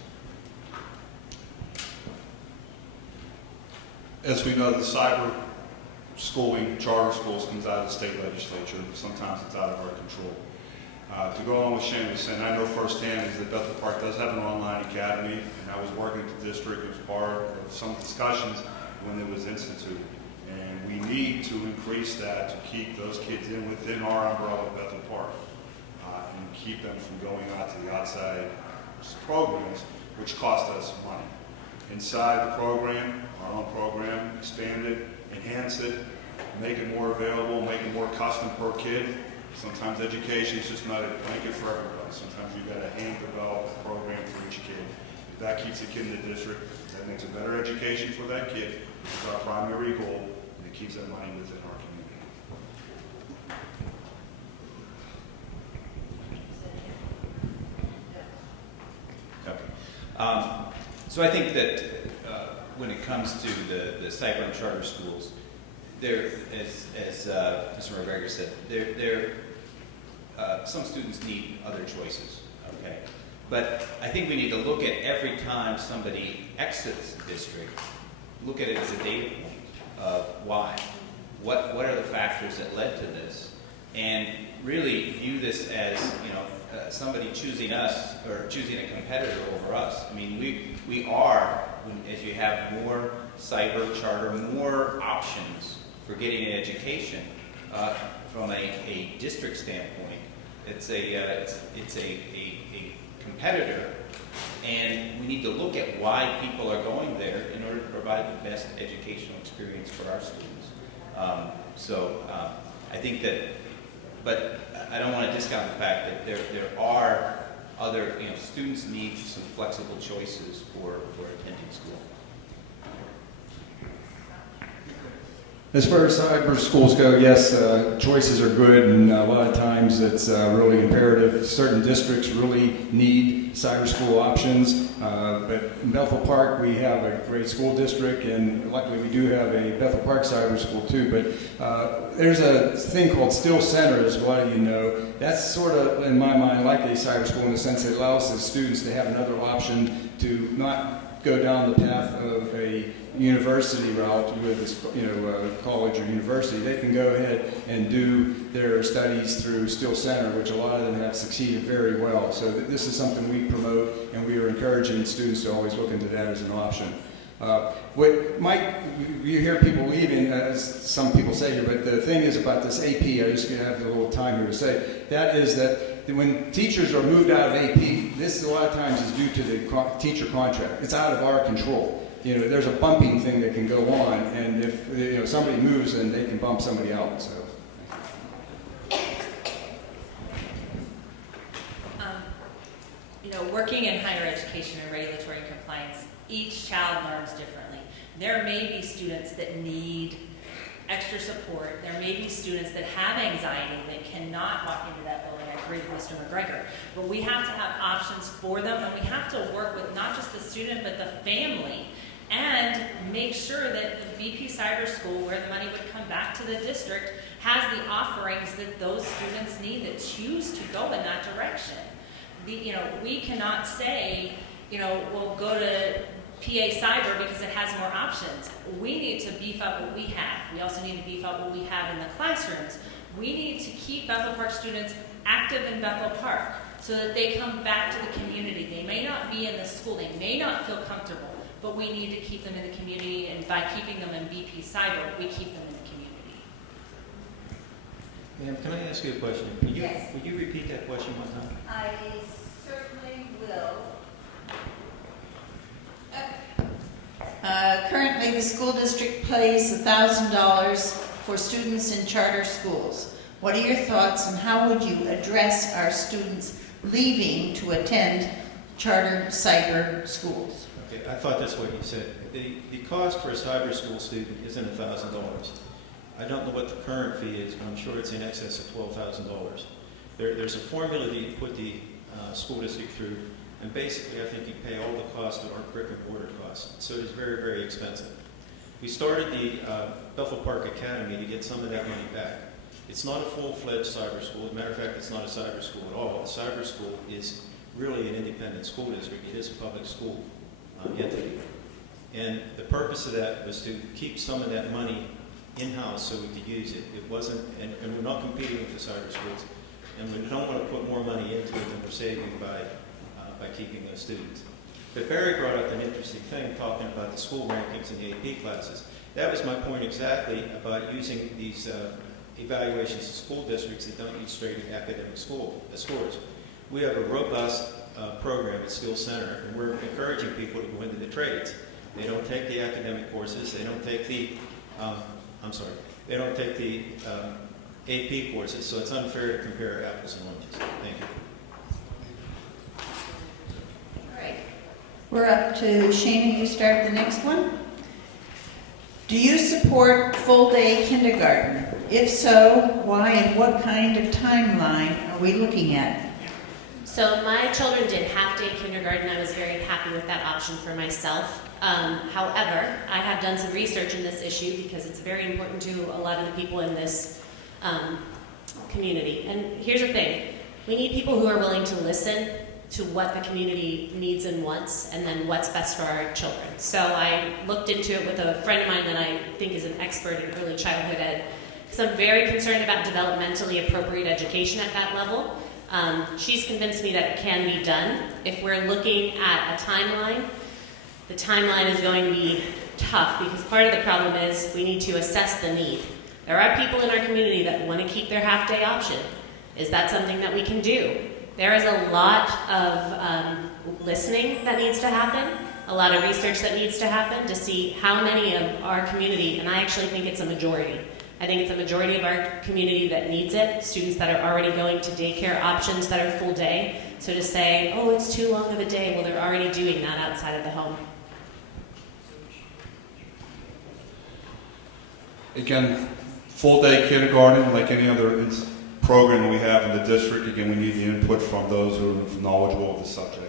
As we know, the cyber schooling, charter schools, comes out of the state legislature. Sometimes it's out of our control. To go on with Shane was saying, I know firsthand is that Bethel Park does have an online academy, and I was working at the district as part of some discussions when it was instituted. And we need to increase that to keep those kids within our umbrella of Bethel Park, and keep them from going out to the outside programs, which cost us money. Inside the program, our own program, expand it, enhance it, make it more available, make it more custom per kid. Sometimes education is just not a blanket for everybody. Sometimes you've got to hand-develop a program for each kid. If that keeps a kid in the district, that makes a better education for that kid, which is our primary goal, and it keeps that money within our community. Okay. So I think that when it comes to the cyber and charter schools, there, as Mr. McGregor said, some students need other choices, okay? But I think we need to look at every time somebody exits the district, look at it as a data point of why. What are the factors that led to this? And really view this as, somebody choosing us or choosing a competitor over us. I mean, we are, as you have more cyber charter, more options for getting an education from a district standpoint. It's a competitor, and we need to look at why people are going there in order to provide the best educational experience for our students. I think that, but I don't want to discount the fact that there are other, students need some flexible choices for attending school. As far as cyber schools go, yes, choices are good, and a lot of times it's really imperative. Certain districts really need cyber school options, but in Bethel Park we have a great school district, and luckily we do have a Bethel Park cyber school too. But there's a thing called Still Center, as a lot of you know. That's sort of, in my mind, like a cyber school in the sense that it allows the students to have another option to not go down the path of a university route with college or university. They can go ahead and do their studies through Still Center, which a lot of them have succeeded very well. So this is something we promote, and we are encouraging students to always look into that as an option. You hear people leaving, as some people say here, but the thing is about this AP, I just have a little time here to say, that is that when teachers are moved out of AP, this a lot of times is due to the teacher contract. It's out of our control. There's a bumping thing that can go on, and if somebody moves, then they can bump somebody out. So. Working in higher education and regulatory and compliance, each child learns differently. There may be students that need extra support. There may be students that have anxiety that cannot walk into that building. I agree with Mr. McGregor. But we have to have options for them, and we have to work with not just the student, but the family, and make sure that the BP Cyber School, where the money would come back to the district, has the offerings that those students need that choose to go in that direction. We cannot say, we'll go to PA Cyber because it has more options. We need to beef up what we have. We also need to beef up what we have in the classrooms. We need to keep Bethel Park students active in Bethel Park so that they come back to the community. They may not be in the school. They may not feel comfortable, but we need to keep them in the community, and by keeping them in BP Cyber, we keep them in the community. Ma'am, can I ask you a question? Yes. Would you repeat that question one time? I certainly will. Currently, the school district pays $1,000 for students in charter schools. What are your thoughts, and how would you address our students leaving to attend charter cyber schools? Okay, I thought that's what you said. The cost for a cyber school student isn't $1,000. I don't know what the current fee is, but I'm sure it's in excess of $12,000. There's a formula that you put the school district through, and basically I think you pay all the cost of our brick and mortar costs. So it is very, very expensive. We started the Bethel Park Academy to get some of that money back. It's not a full-fledged cyber school. As a matter of fact, it's not a cyber school at all. A cyber school is really an independent school district. It is a public school entity. And the purpose of that was to keep some of that money in-house so we could use it. It wasn't, and we're not competing with the cyber schools, and we don't want to put more money into it than we're saving by keeping those students. But Barry brought up an interesting thing talking about the school rankings in the AP classes. That was my point exactly about using these evaluations of school districts that don't use straight academic scores. We have a robust program at Still Center, and we're encouraging people to go into the trades. They don't take the academic courses. They don't take the they don't take the AP courses, so it's unfair to compare apples and oranges. Thank you. All right. We're up to Shana. You start the next one. Do you support full-day kindergarten? If so, why, and what kind of timeline are we looking at? So my children did half-day kindergarten. I was very happy with that option for myself. However, I have done some research in this issue because it's very important to a lot of the people in this community. And here's the thing. We need people who are willing to listen to what the community needs and wants, and then what's best for our children. So I looked into it with a friend of mine that I think is an expert in early childhood ed, because I'm very concerned about developmentally appropriate education at that level. She's convinced me that it can be done. If we're looking at a timeline, the timeline is going to be tough, because part of the problem is we need to assess the need. There are people in our community that want to keep their half-day option. Is that something that we can do? There is a lot of listening that needs to happen, a lot of research that needs to happen to see how many of our community, and I actually think it's a majority, I think it's a majority of our community that needs it, students that are already going to daycare options that are full day. So to say, oh, it's too long of a day, well, they're already doing that outside of the home. Again, full day kindergarten, like any other program we have in the district, again, we need the input from those who are knowledgeable of the subject.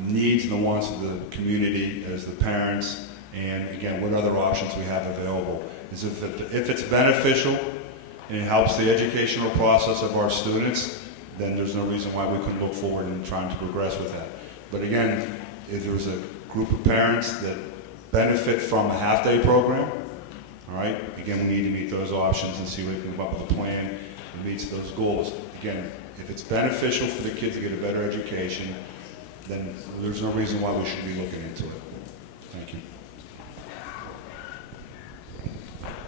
Needs and the wants of the community as the parents, and again, what other options we have available. Is if it's beneficial and it helps the educational process of our students, then there's no reason why we couldn't look forward in trying to progress with that. But again, if there's a group of parents that benefit from a half-day program, all right, again, we need to meet those options and see if we can come up with a plan that meets those goals. Again, if it's beneficial for the kids to get a better education, then there's no reason why we should be looking into it. Thank you.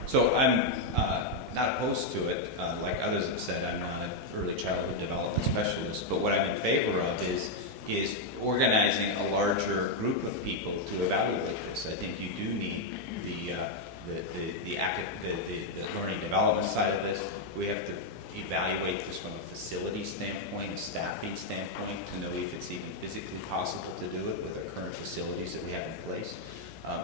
So I'm not opposed to it. Like others have said, I'm not an early childhood development specialist, but what I'm in favor of is organizing a larger group of people to evaluate this. I think you do need the learning development side of this. We have to evaluate this from a facility standpoint, a staffing standpoint, to know if it's even physically possible to do it with our current facilities that we have in place.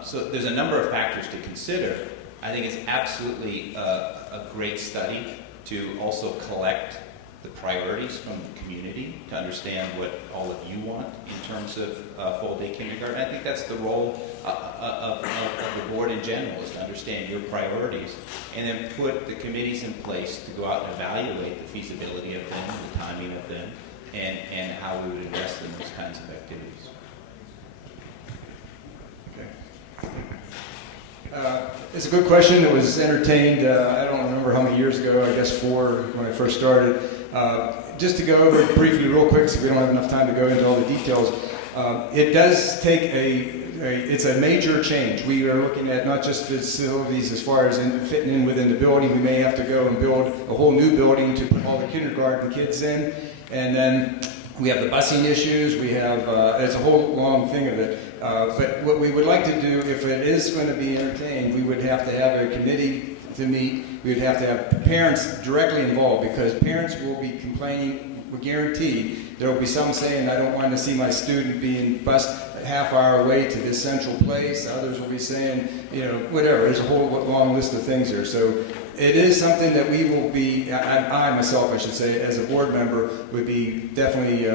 So there's a number of factors to consider. I think it's absolutely a great study to also collect the priorities from the community to understand what all of you want in terms of full-day kindergarten. I think that's the role of the board in general, is to understand your priorities and then put the committees in place to go out and evaluate the feasibility of them, the timing of them, and how we would invest in those kinds of activities. It's a good question. It was entertained, I don't remember how many years ago, I guess 4 when I first started. Just to go over it briefly real quick so we don't have enough time to go into all the details. It does take it's a major change. We are looking at not just facilities as far as fitting in within the building. We may have to go and build a whole new building to put all the kindergarten kids in. And then we have the busing issues. We have, it's a whole long thing of it. But what we would like to do, if it is going to be entertained, we would have to have a committee to meet. We would have to have parents directly involved, because parents will be complaining, we're guaranteed. There will be some saying, I don't want to see my student being bused a half hour away to this central place. Others will be saying, you know, whatever. There's a whole long list of things here. So it is something that we will be, I myself, I should say, as a board member, would be definitely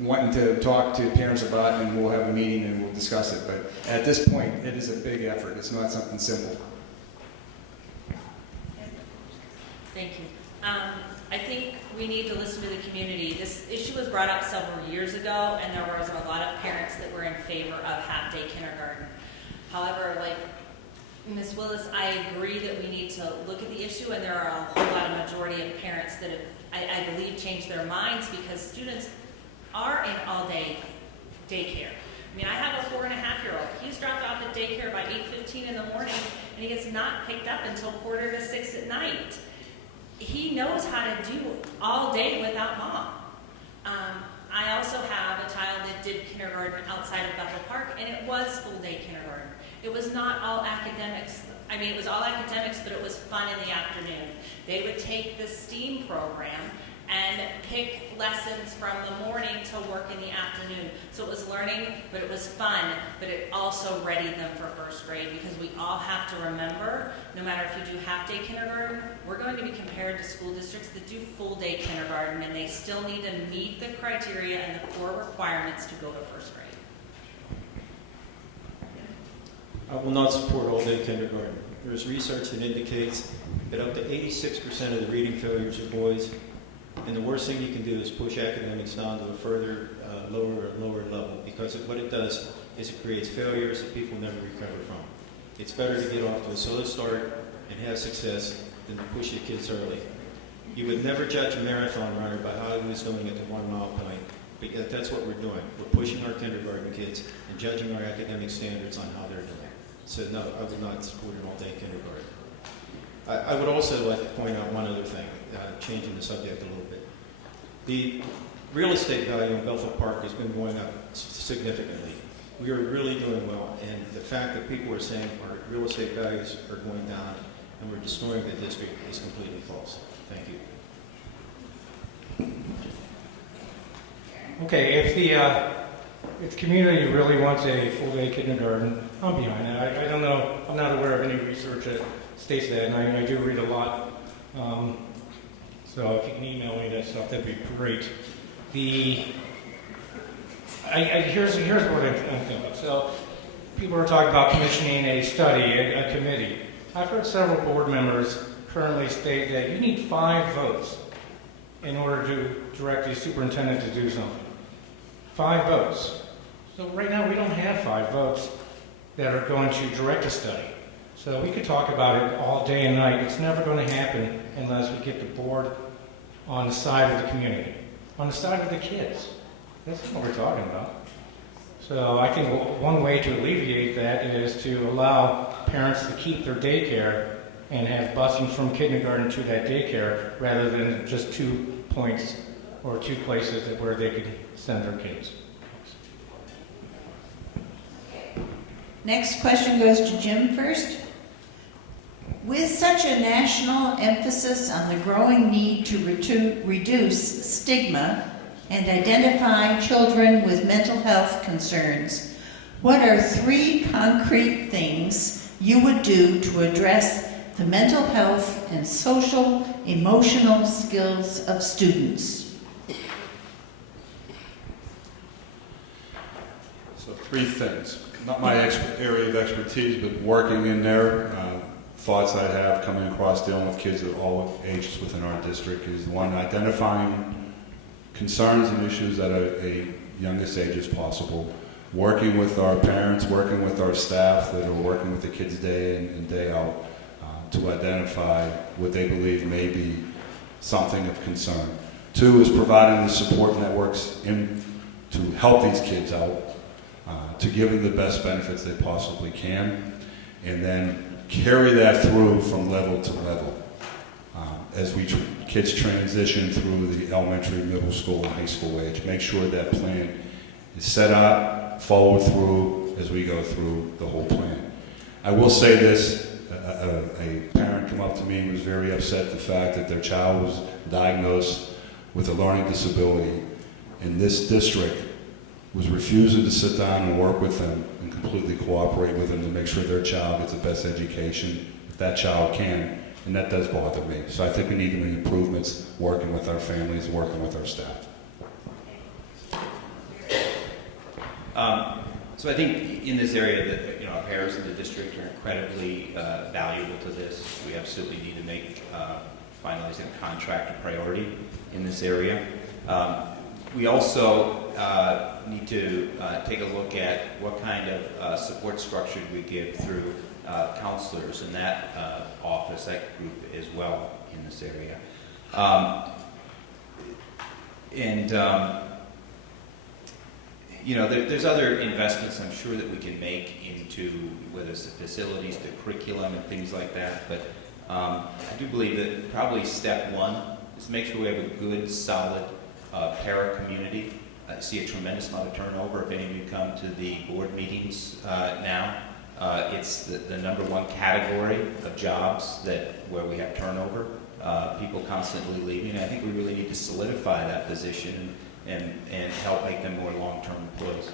wanting to talk to parents about, and we'll have a meeting and we'll discuss it. But at this point, it is a big effort. It's not something simple. Thank you. I think we need to listen to the community. This issue was brought up several years ago, and there was a lot of parents that were in favor of half-day kindergarten. However, like Ms. Willis, I agree that we need to look at the issue, and there are a whole lot of majority of parents that have, I believe, changed their minds, because students are in all-day daycare. I mean, I have a 4.5-year-old. He's dropped off at daycare by 8:15 in the morning, and he gets not picked up until 5:45 at night. He knows how to do all day without mom. I also have a child that did kindergarten outside of Bethel Park, and it was full-day kindergarten. It was not all academics. I mean, it was all academics, but it was fun in the afternoon. They would take the STEAM program and pick lessons from the morning to work in the afternoon. So it was learning, but it was fun, but it also readied them for first grade, because we all have to remember, no matter if you do half-day kindergarten, we're going to be compared to school districts that do full-day kindergarten, and they still need to meet the criteria and the core requirements to go to first grade. I will not support all-day kindergarten. There is research that indicates that up to 86% of the reading failures are boys, and the worst thing you can do is push academics down to a further lower level, because what it does is it creates failures that people never recover from. It's better to get off to a slow start and have success than to push your kids early. You would never judge a marathon runner by how he was doing at the 1 mile point, but yet that's what we're doing. We're pushing our kindergarten kids and judging our academic standards on how they're doing. So no, I would not support an all-day kindergarten. I would also like to point out one other thing, changing the subject a little bit. The real estate value in Bethel Park has been going up significantly. We are really doing well, and the fact that people are saying our real estate values are going down and we're destroying the district is completely false. Thank you. Okay, if the community really wants a full-day kindergarten, I'm behind that. I don't know, I'm not aware of any research that states that, and I do read a lot. So if you can email me that stuff, that'd be great. Here's what I'm thinking. So people are talking about commissioning a study, a committee. I've heard several board members currently state that you need 5 votes in order to direct the superintendent to do something. 5 votes. So right now we don't have 5 votes that are going to direct a study. So we could talk about it all day and night. It's never going to happen unless we get the board on the side of the community, on the side of the kids. That's what we're talking about. So I think one way to alleviate that is to allow parents to keep their daycare and have busing from kindergarten to that daycare rather than just 2 points or 2 places where they could send their kids. Next question goes to Jim first. With such a national emphasis on the growing need to reduce stigma and identify children with mental health concerns, what are 3 concrete things you would do to address the mental health and social, emotional skills of students? So 3 things. Not my area of expertise, but working in there, thoughts I have coming across dealing with kids of all ages within our district is, 1, identifying concerns and issues at a youngest age as possible, working with our parents, working with our staff that are working with the kids day in and day out to identify what they believe may be something of concern. 2 is providing the support networks to help these kids out, to give them the best benefits they possibly can, and then carry that through from level to level. As kids transition through the elementary, middle school, and high school age, make sure that plan is set up, followed through as we go through the whole plan. I will say this, a parent came up to me and was very upset at the fact that their child was diagnosed with a learning disability, and this district was refusing to sit down and work with them and completely cooperate with them to make sure their child gets the best education if that child can. And that does bother me. So I think we need to make improvements working with our families, working with our staff. So I think in this area that our pairs in the district are incredibly valuable to this. We absolutely need to make finalizing a contract a priority in this area. We also need to take a look at what kind of support structure we give through counselors in that office, that group as well in this area. There's other investments I'm sure that we can make into whether it's the facilities, the curriculum, and things like that. But I do believe that probably step 1 is make sure we have a good, solid para community. I see a tremendous amount of turnover. If any of you come to the board meetings now, it's the number 1 category of jobs where we have turnover, people constantly leaving. I think we really need to solidify that position and help make them more long-term employees.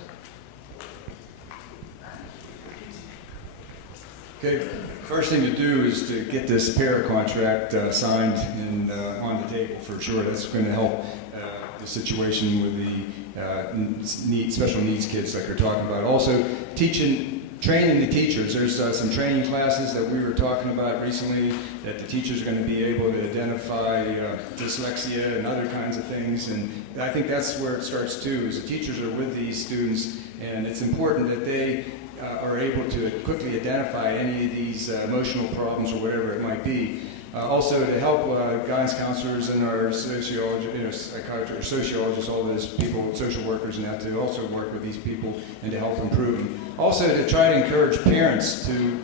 Okay, first thing to do is to get this para contract signed and on the table for sure. That's going to help the situation with the special needs kids like you're talking about. Also, training the teachers. There's some training classes that we were talking about recently that the teachers are going to be able to identify dyslexia and other kinds of things. And I think that's where it starts too, is the teachers are with these students, and it's important that they are able to quickly identify any of these emotional problems or whatever it might be. Also to help guidance counselors and our sociologists, psychiatrists, sociologists, all those people, social workers, and that to also work with these people and to help improve them. Also to try to encourage parents to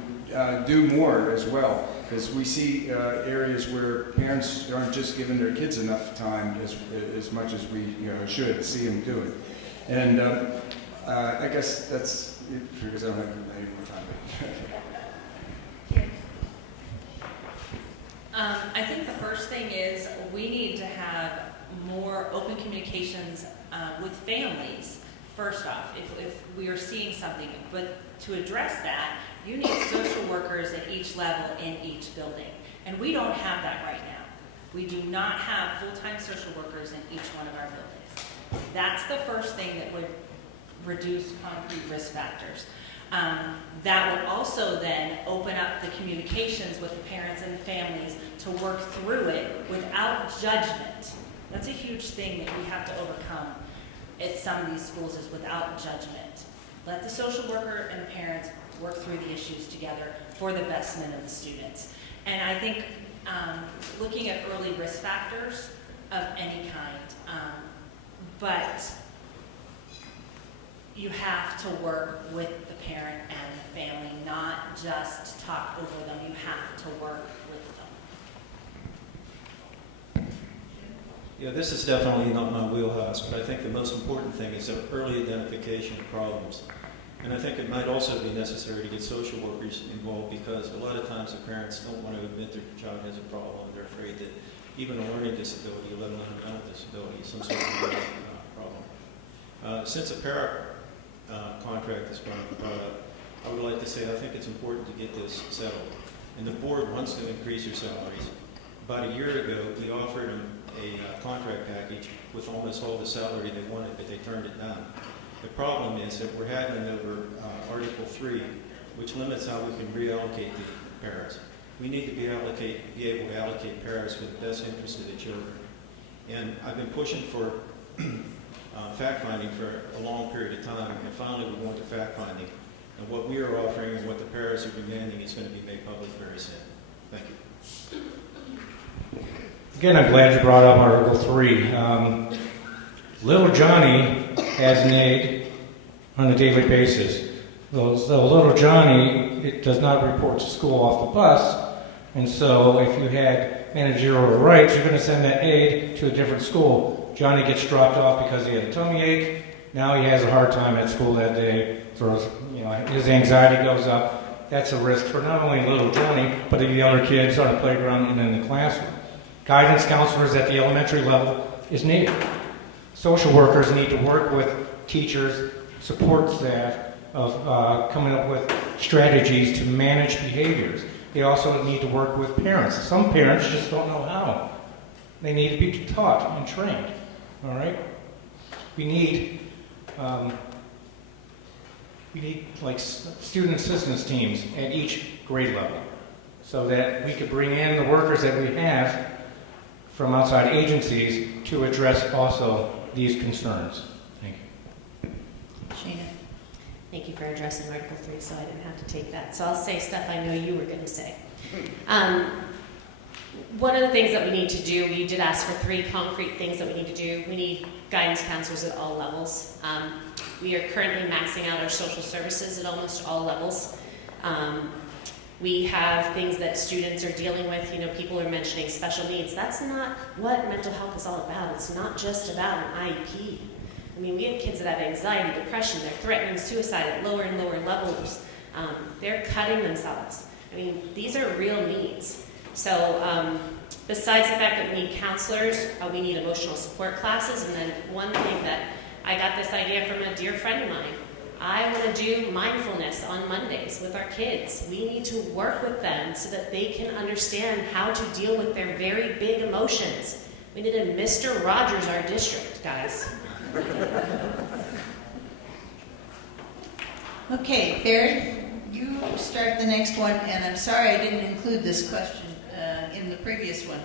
do more as well, because we see areas where parents aren't just giving their kids enough time as much as we should see them doing. And I guess that's it, because I don't have any more time. I think the first thing is we need to have more open communications with families, first off, if we are seeing something. But to address that, you need social workers at each level in each building. And we don't have that right now. We do not have full-time social workers in each one of our buildings. That's the first thing that would reduce concrete risk factors. That would also then open up the communications with the parents and the families to work through it without judgment. That's a huge thing that we have to overcome at some of these schools, is without judgment. Let the social worker and the parents work through the issues together for the betterment of the students. And I think looking at early risk factors of any kind, but you have to work with the parent and the family, not just talk over them. You have to work with them. Yeah, this is definitely not my wheelhouse, but I think the most important thing is the early identification of problems. And I think it might also be necessary to get social workers involved, because a lot of times the parents don't want to admit their child has a problem. They're afraid that even a learning disability, let alone a mental disability, is some sort of problem. Since a para contract is brought up, I would like to say I think it's important to get this settled. And the board wants to increase their salaries. About a year ago, we offered them a contract package with almost all the salary they wanted, but they turned it down. The problem is that we're haggling over Article 3, which limits how we can reallocate the paras. We need to be able to allocate paras for the best interest of the children. And I've been pushing for fact-finding for a long period of time, and finally we went to fact-finding. And what we are offering and what the paras are demanding is going to be made public very soon. Thank you. Again, I'm glad you brought up Article 3. Little Johnny has an aide on a daily basis. So little Johnny, it does not report to school off the bus, and so if you had managerial rights, you're going to send that aide to a different school. Johnny gets dropped off because he had a tummy ache. Now he has a hard time at school that day. His anxiety goes up. That's a risk for not only little Johnny, but the other kids on the playground and in the classroom. Guidance counselors at the elementary level is needed. Social workers need to work with teachers, support staff of coming up with strategies to manage behaviors. They also need to work with parents. Some parents just don't know how. They need to be taught and trained. All right? We need like student assistance teams at each grade level, so that we could bring in the workers that we have from outside agencies to address also these concerns. Thank you. Sheena. Thank you for addressing Article 3, so I didn't have to take that. So I'll say stuff I know you were going to say. One of the things that we need to do, you did ask for 3 concrete things that we need to do. We need guidance counselors at all levels. We are currently maxing out our social services at almost all levels. We have things that students are dealing with. People are mentioning special needs. That's not what mental health is all about. It's not just about an IEP. I mean, we have kids that have anxiety, depression. They're threatening suicide at lower and lower levels. They're cutting themselves. I mean, these are real needs. So besides the fact that we need counselors, we need emotional support classes. And then one thing that I got this idea from a dear friend of mine. I want to do mindfulness on Mondays with our kids. We need to work with them so that they can understand how to deal with their very big emotions. We need to Mr. Rogers our district, guys. Okay, Barry, you start the next one, and I'm sorry I didn't include this question in the previous one.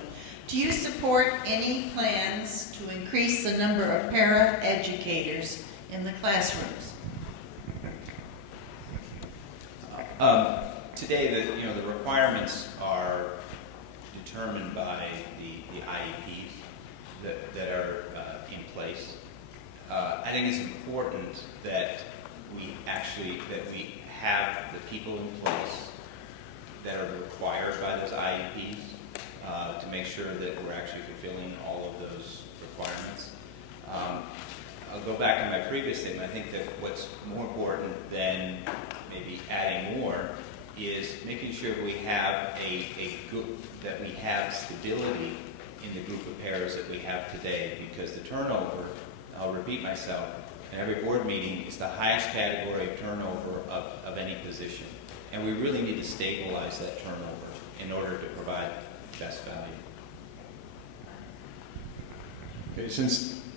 Do you support any plans to increase the number of para-educators in the classrooms? Today, the requirements are determined by the IEPs that are in place. I think it's important that we have the people in place that are required by those IEPs to make sure that we're actually fulfilling all of those requirements. I'll go back to my previous statement. I think that what's more important than maybe adding more is making sure we have that we have stability in the group of pairs that we have today, because the turnover, I'll repeat myself, in every board meeting is the highest category of turnover of any position. And we really need to stabilize that turnover in order to provide best value.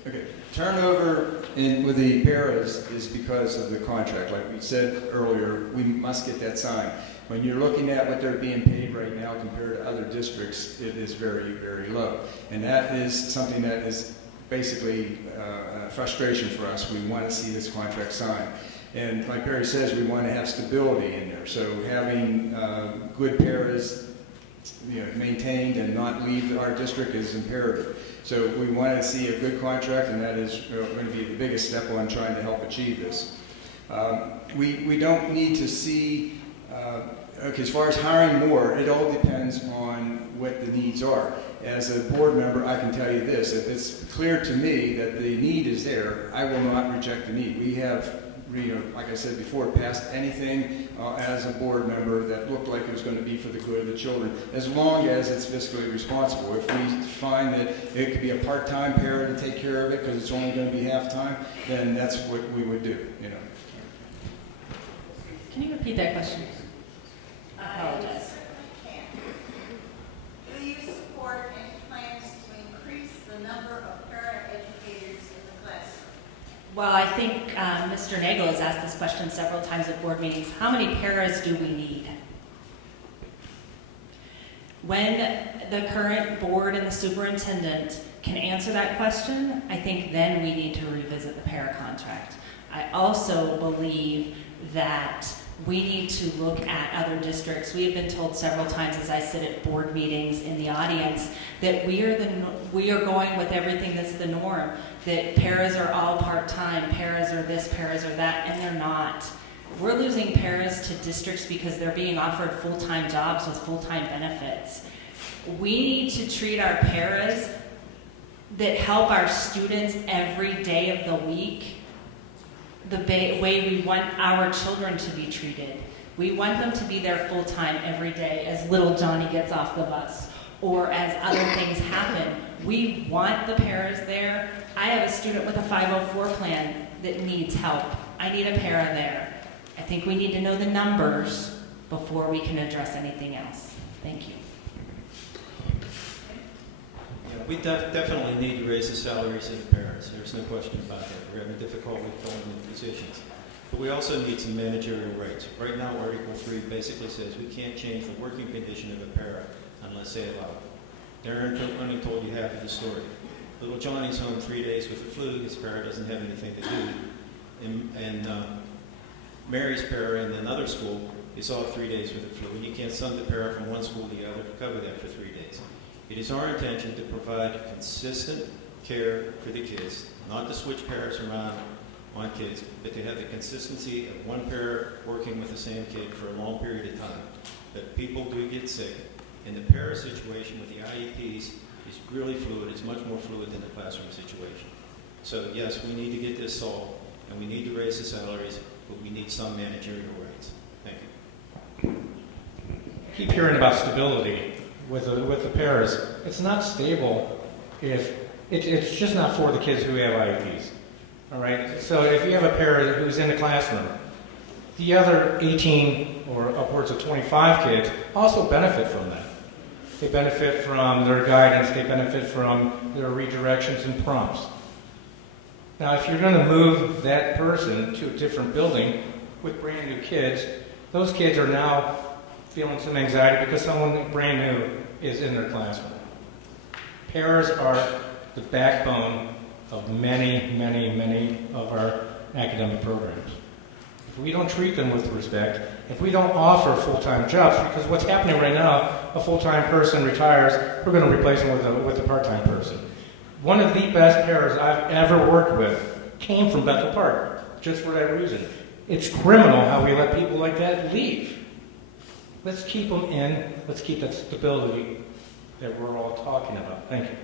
Okay, turnover with the paras is because of the contract. Like we said earlier, we must get that signed. When you're looking at what they're being paid right now compared to other districts, it is very, very low. And that is something that is basically a frustration for us. We want to see this contract signed. And like Perry says, we want to have stability in there. So having good paras maintained and not leave our district is imperative. So we want to see a good contract, and that is going to be the biggest step on trying to help achieve this. We don't need to see, as far as hiring more, it all depends on what the needs are. As a board member, I can tell you this: if it's clear to me that the need is there, I will not reject the need. We have, like I said before, passed anything as a board member that looked like it was going to be for the good of the children, as long as it's fiscally responsible. If we find that it could be a part-time para to take care of it because it's only going to be half-time, then that's what we would do. Can you repeat that question? I apologize. Do you support any plans to increase the number of para-educators in the classroom? Well, I think Mr. Nagel has asked this question several times at board meetings. How many paras do we need? When the current board and the superintendent can answer that question, I think then we need to revisit the para contract. I also believe that we need to look at other districts. We have been told several times as I sit at board meetings in the audience that we are going with everything that's the norm, that paras are all part-time, paras are this, paras are that, and they're not. We're losing paras to districts because they're being offered full-time jobs with full-time benefits. We need to treat our paras that help our students every day of the week the way we want our children to be treated. We want them to be there full-time every day as little Johnny gets off the bus or as other things happen. We want the paras there. I have a student with a 504 plan that needs help. I need a para there. I think we need to know the numbers before we can address anything else. Thank you. Yeah, we definitely need to raise the salaries of the parents. There's no question about that. We're having difficulty filling the positions. But we also need some managerial rights. Right now, Article 3 basically says we can't change the working condition of a para unless they allow it. They're only told you half of the story. Little Johnny's home 3 days with the flu. His para doesn't have anything to do. And Mary's para in another school is off 3 days with the flu. And you can't send the para from one school to the other to cover that for 3 days. It is our intention to provide consistent care for the kids, not to switch paras around on kids, but to have the consistency of one para working with the same kid for a long period of time. But people do get sick, and the para situation with the IEPs is really fluid. It's much more fluid than the classroom situation. So yes, we need to get this solved, and we need to raise the salaries, but we need some managerial rights. Thank you. I keep hearing about stability with the paras. It's not stable if it's just not for the kids who have IEPs. All right. So if you have a para who's in the classroom, the other 18 or upwards of 25 kids also benefit from that. They benefit from their guidance. They benefit from their redirections and prompts. Now, if you're going to move that person to a different building with brand new kids, those kids are now feeling some anxiety because someone brand new is in their classroom. Paras are the backbone of many, many, many of our academic programs. If we don't treat them with respect, if we don't offer full-time jobs, because what's happening right now, a full-time person retires, we're going to replace them with a part-time person. One of the best paras I've ever worked with came from Bethel Park, just for that reason. It's criminal how we let people like that leave. Let's keep them in. Let's keep that stability that we're all talking about. Thank you.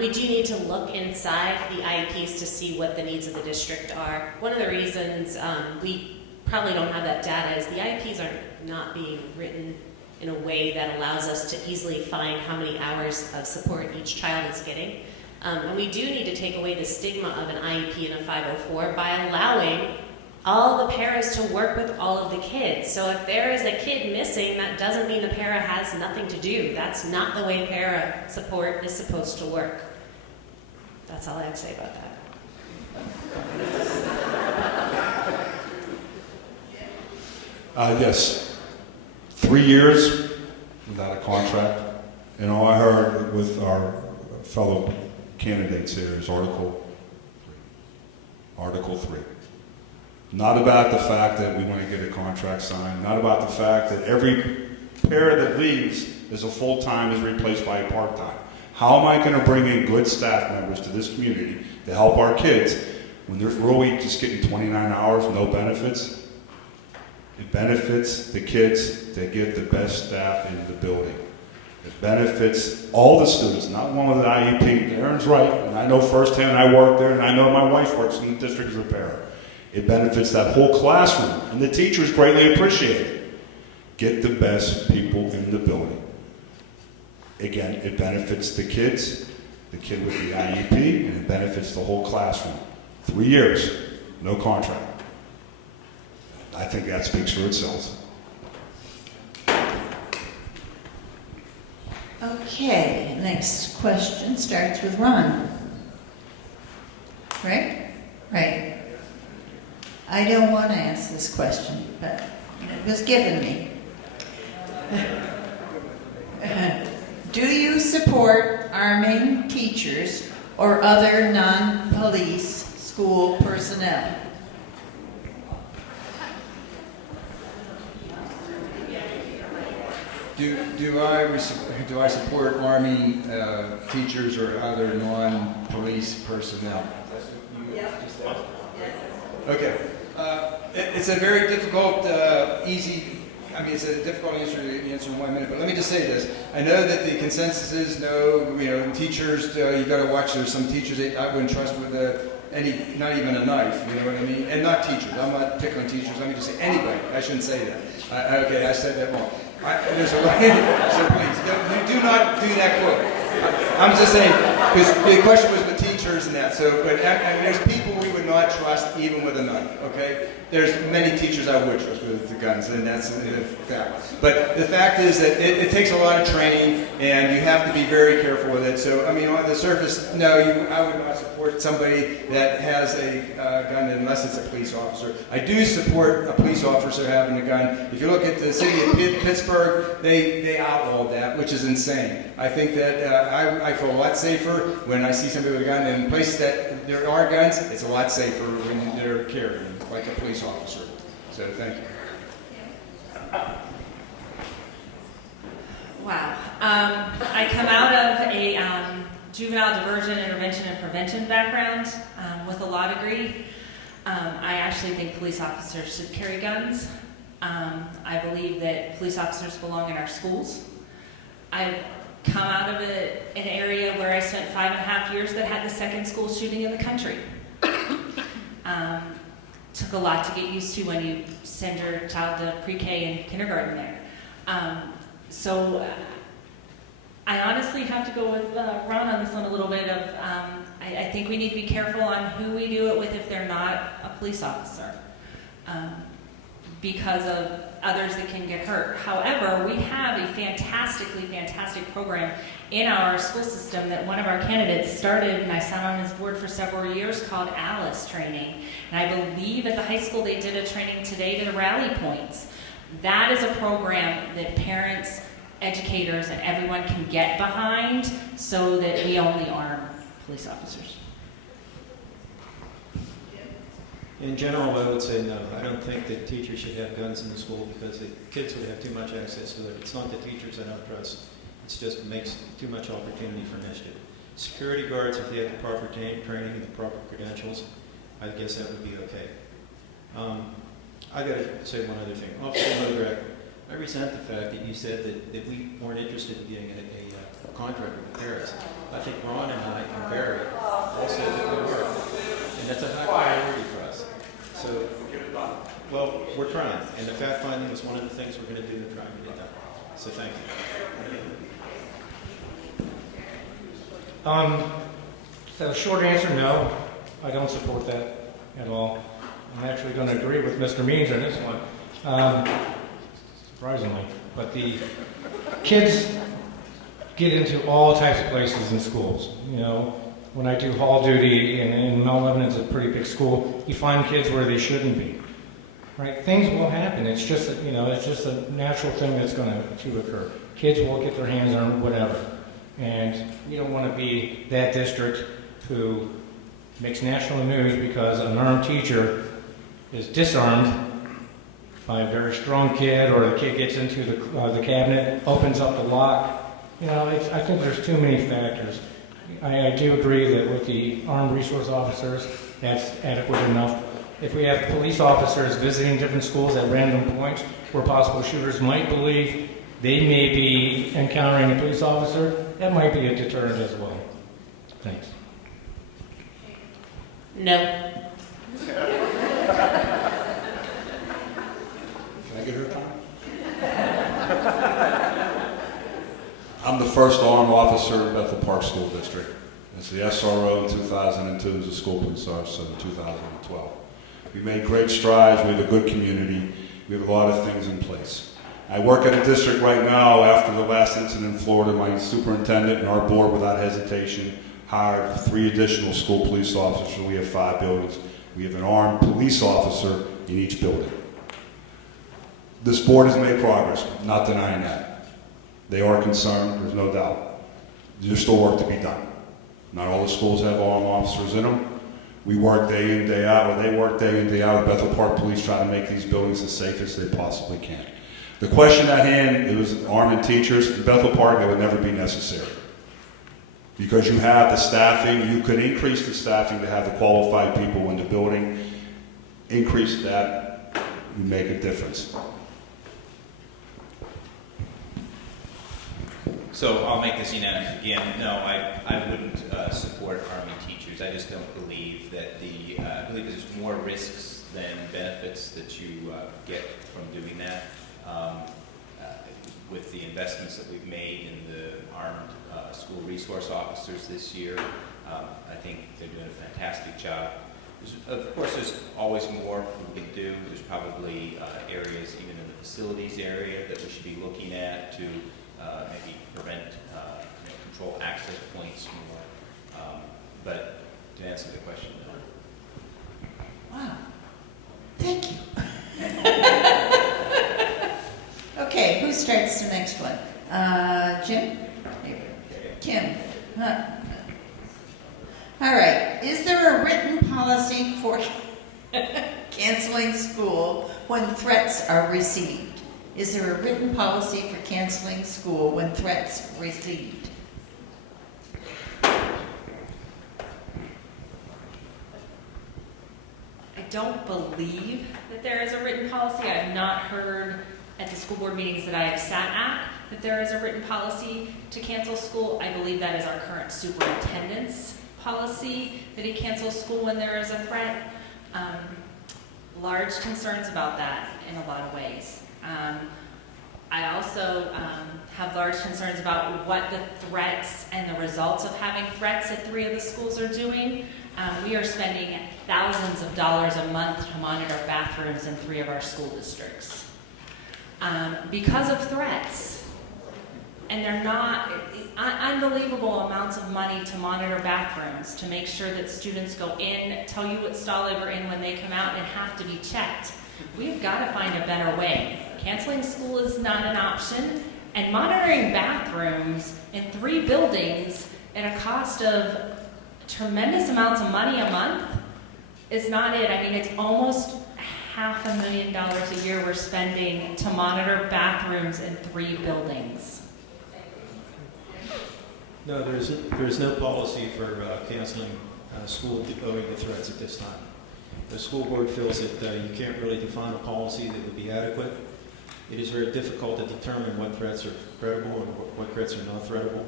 We do need to look inside the IEPs to see what the needs of the district are. One of the reasons we probably don't have that data is the IEPs are not being written in a way that allows us to easily find how many hours of support each child is getting. And we do need to take away the stigma of an IEP and a 504 by allowing all the paras to work with all of the kids. So if there is a kid missing, that doesn't mean the para has nothing to do. That's not the way para support is supposed to work. That's all I have to say about that. Yes, 3 years without a contract, and all I heard with our fellow candidates here is Article 3. Not about the fact that we want to get a contract signed, not about the fact that every para that leaves is a full-time is replaced by a part-time. How am I going to bring in good staff members to this community to help our kids when they're really just getting 29 hours, no benefits? It benefits the kids that get the best staff in the building. It benefits all the students, not one with an IEP. Aaron's right, and I know firsthand, I work there, and I know my wife works in the district as a para. It benefits that whole classroom, and the teachers greatly appreciate it. Get the best people in the building. Again, it benefits the kids, the kid with the IEP, and it benefits the whole classroom. 3 years, no contract. I think that speaks for itself. Okay, next question starts with Ron. Right? Right. I don't want to ask this question, but it was given me. Do you support arming teachers or other non-police school personnel? Do I support arming teachers or other non-police personnel? Okay. It's a very difficult, it's a difficult answer to answer in 1 minute, but let me just say this. I know that the consensus is no, teachers, you got to watch, there's some teachers that I wouldn't trust with not even a knife, you know what I mean? And not teachers, I'm not picking on teachers, let me just say anybody, I shouldn't say that. Okay, I said that wrong. There's a so please, do not do that quote. I'm just saying, because the question was the teachers and that, but there's people we would not trust even with a knife, okay? There's many teachers I would trust with the guns, and that's a fact. But the fact is that it takes a lot of training, and you have to be very careful with it. So, on the surface, no, I would not support somebody that has a gun unless it's a police officer. I do support a police officer having a gun. If you look at the city of Pittsburgh, they outlawed that, which is insane. I think that I feel a lot safer when I see somebody with a gun. And in places that there are guns, it's a lot safer when they're carrying, like a police officer. So thank you. Wow. I come out of a juvenile diversion, intervention, and prevention background with a law degree. I actually think police officers should carry guns. I believe that police officers belong in our schools. I've come out of an area where I spent 5.5 years that had the second school shooting in the country. Took a lot to get used to when you send your child to pre-K and kindergarten there. So I honestly have to go with Ron on this one a little bit of, I think we need to be careful on who we do it with if they're not a police officer. Because of others that can get hurt. However, we have a fantastic program in our school system that one of our candidates started, and I sat on his board for several years, called ALICE training. And I believe at the high school they did a training today to the rally points. That is a program that parents, educators, and everyone can get behind so that we only arm police officers. In general, I would say no. I don't think that teachers should have guns in the school because the kids would have too much access to it. It's not the teachers I don't trust. It just makes too much opportunity for mischief. Security guards, if they have the proper training and the proper credentials, I guess that would be okay. I got to say one other thing. Officer Modrak, I resent the fact that you said that we weren't interested in getting a contract with the parents. I think Ron and I and Barry all said that we were. And that's a high priority for us. So, well, we're trying, and the fact finding is one of the things we're going to do to try and get done. So thank you. So short answer, no. I don't support that at all. I'm actually going to agree with Mr. Means on this one, surprisingly. But the kids get into all types of places in schools. You know, when I do hall duty, and Mount Lebanon's a pretty big school, you find kids where they shouldn't be. Right? Things will happen. It's just it's just a natural thing that's going to occur. Kids will get their hands on whatever, and you don't want to be that district who makes national news because an armed teacher is disarmed by a very strong kid, or the kid gets into the cabinet, opens up the lock. You know, I think there's too many factors. I do agree that with the armed resource officers, that's adequate enough. If we have police officers visiting different schools at random points where possible shooters might believe they may be encountering a police officer, that might be a deterrent as well. Thanks. No. Can I get her time? I'm the first armed officer in Bethel Park School District. As the SRO in 2002, as a school police officer in 2012. We made great strides. We have a good community. We have a lot of things in place. I work at a district right now. After the last incident in Florida, my superintendent and our board, without hesitation, hired 3 additional school police officers. So we have 5 buildings. We have an armed police officer in each building. This board has made progress, not denying that. They are concerned, there's no doubt. There's still work to be done. Not all the schools have armed officers in them. We work day in, day out, or they work day in, day out with Bethel Park Police trying to make these buildings as safe as they possibly can. The question at hand, it was arming teachers. In Bethel Park, it would never be necessary. Because you have the staffing, you could increase the staffing to have the qualified people in the building, increase that, you make a difference. So I'll make this unanimous again. No, I wouldn't support army teachers. I just don't believe that I believe there's more risks than benefits that you get from doing that. With the investments that we've made in the armed school resource officers this year, I think they're doing a fantastic job. Of course, there's always more we can do. There's probably areas, even in the facilities area, that we should be looking at to maybe prevent, control access points more. But to answer the question, no. Wow. Thank you. Okay, who starts the next one? Jim? Kim? Huh. All right. Is there a written policy for canceling school when threats are received? Is there a written policy for canceling school when threats are received? I don't believe that there is a written policy. I have not heard at the school board meetings that I have sat at that there is a written policy to cancel school. I believe that is our current superintendent's policy, that he cancels school when there is a threat. Large concerns about that in a lot of ways. I also have large concerns about what the threats and the results of having threats at 3 of the schools are doing. We are spending thousands of dollars a month to monitor bathrooms in 3 of our school districts because of threats. And they're not unbelievable amounts of money to monitor bathrooms, to make sure that students go in, tell you what stall they were in when they come out, and have to be checked. We've got to find a better way. Canceling school is not an option, and monitoring bathrooms in 3 buildings at a cost of tremendous amounts of money a month is not it. I mean, it's almost $500,000 a year we're spending to monitor bathrooms in 3 buildings. No, there's no policy for canceling school owing to threats at this time. The school board feels that you can't really define a policy that would be adequate. It is very difficult to determine what threats are credible and what threats are not threatable.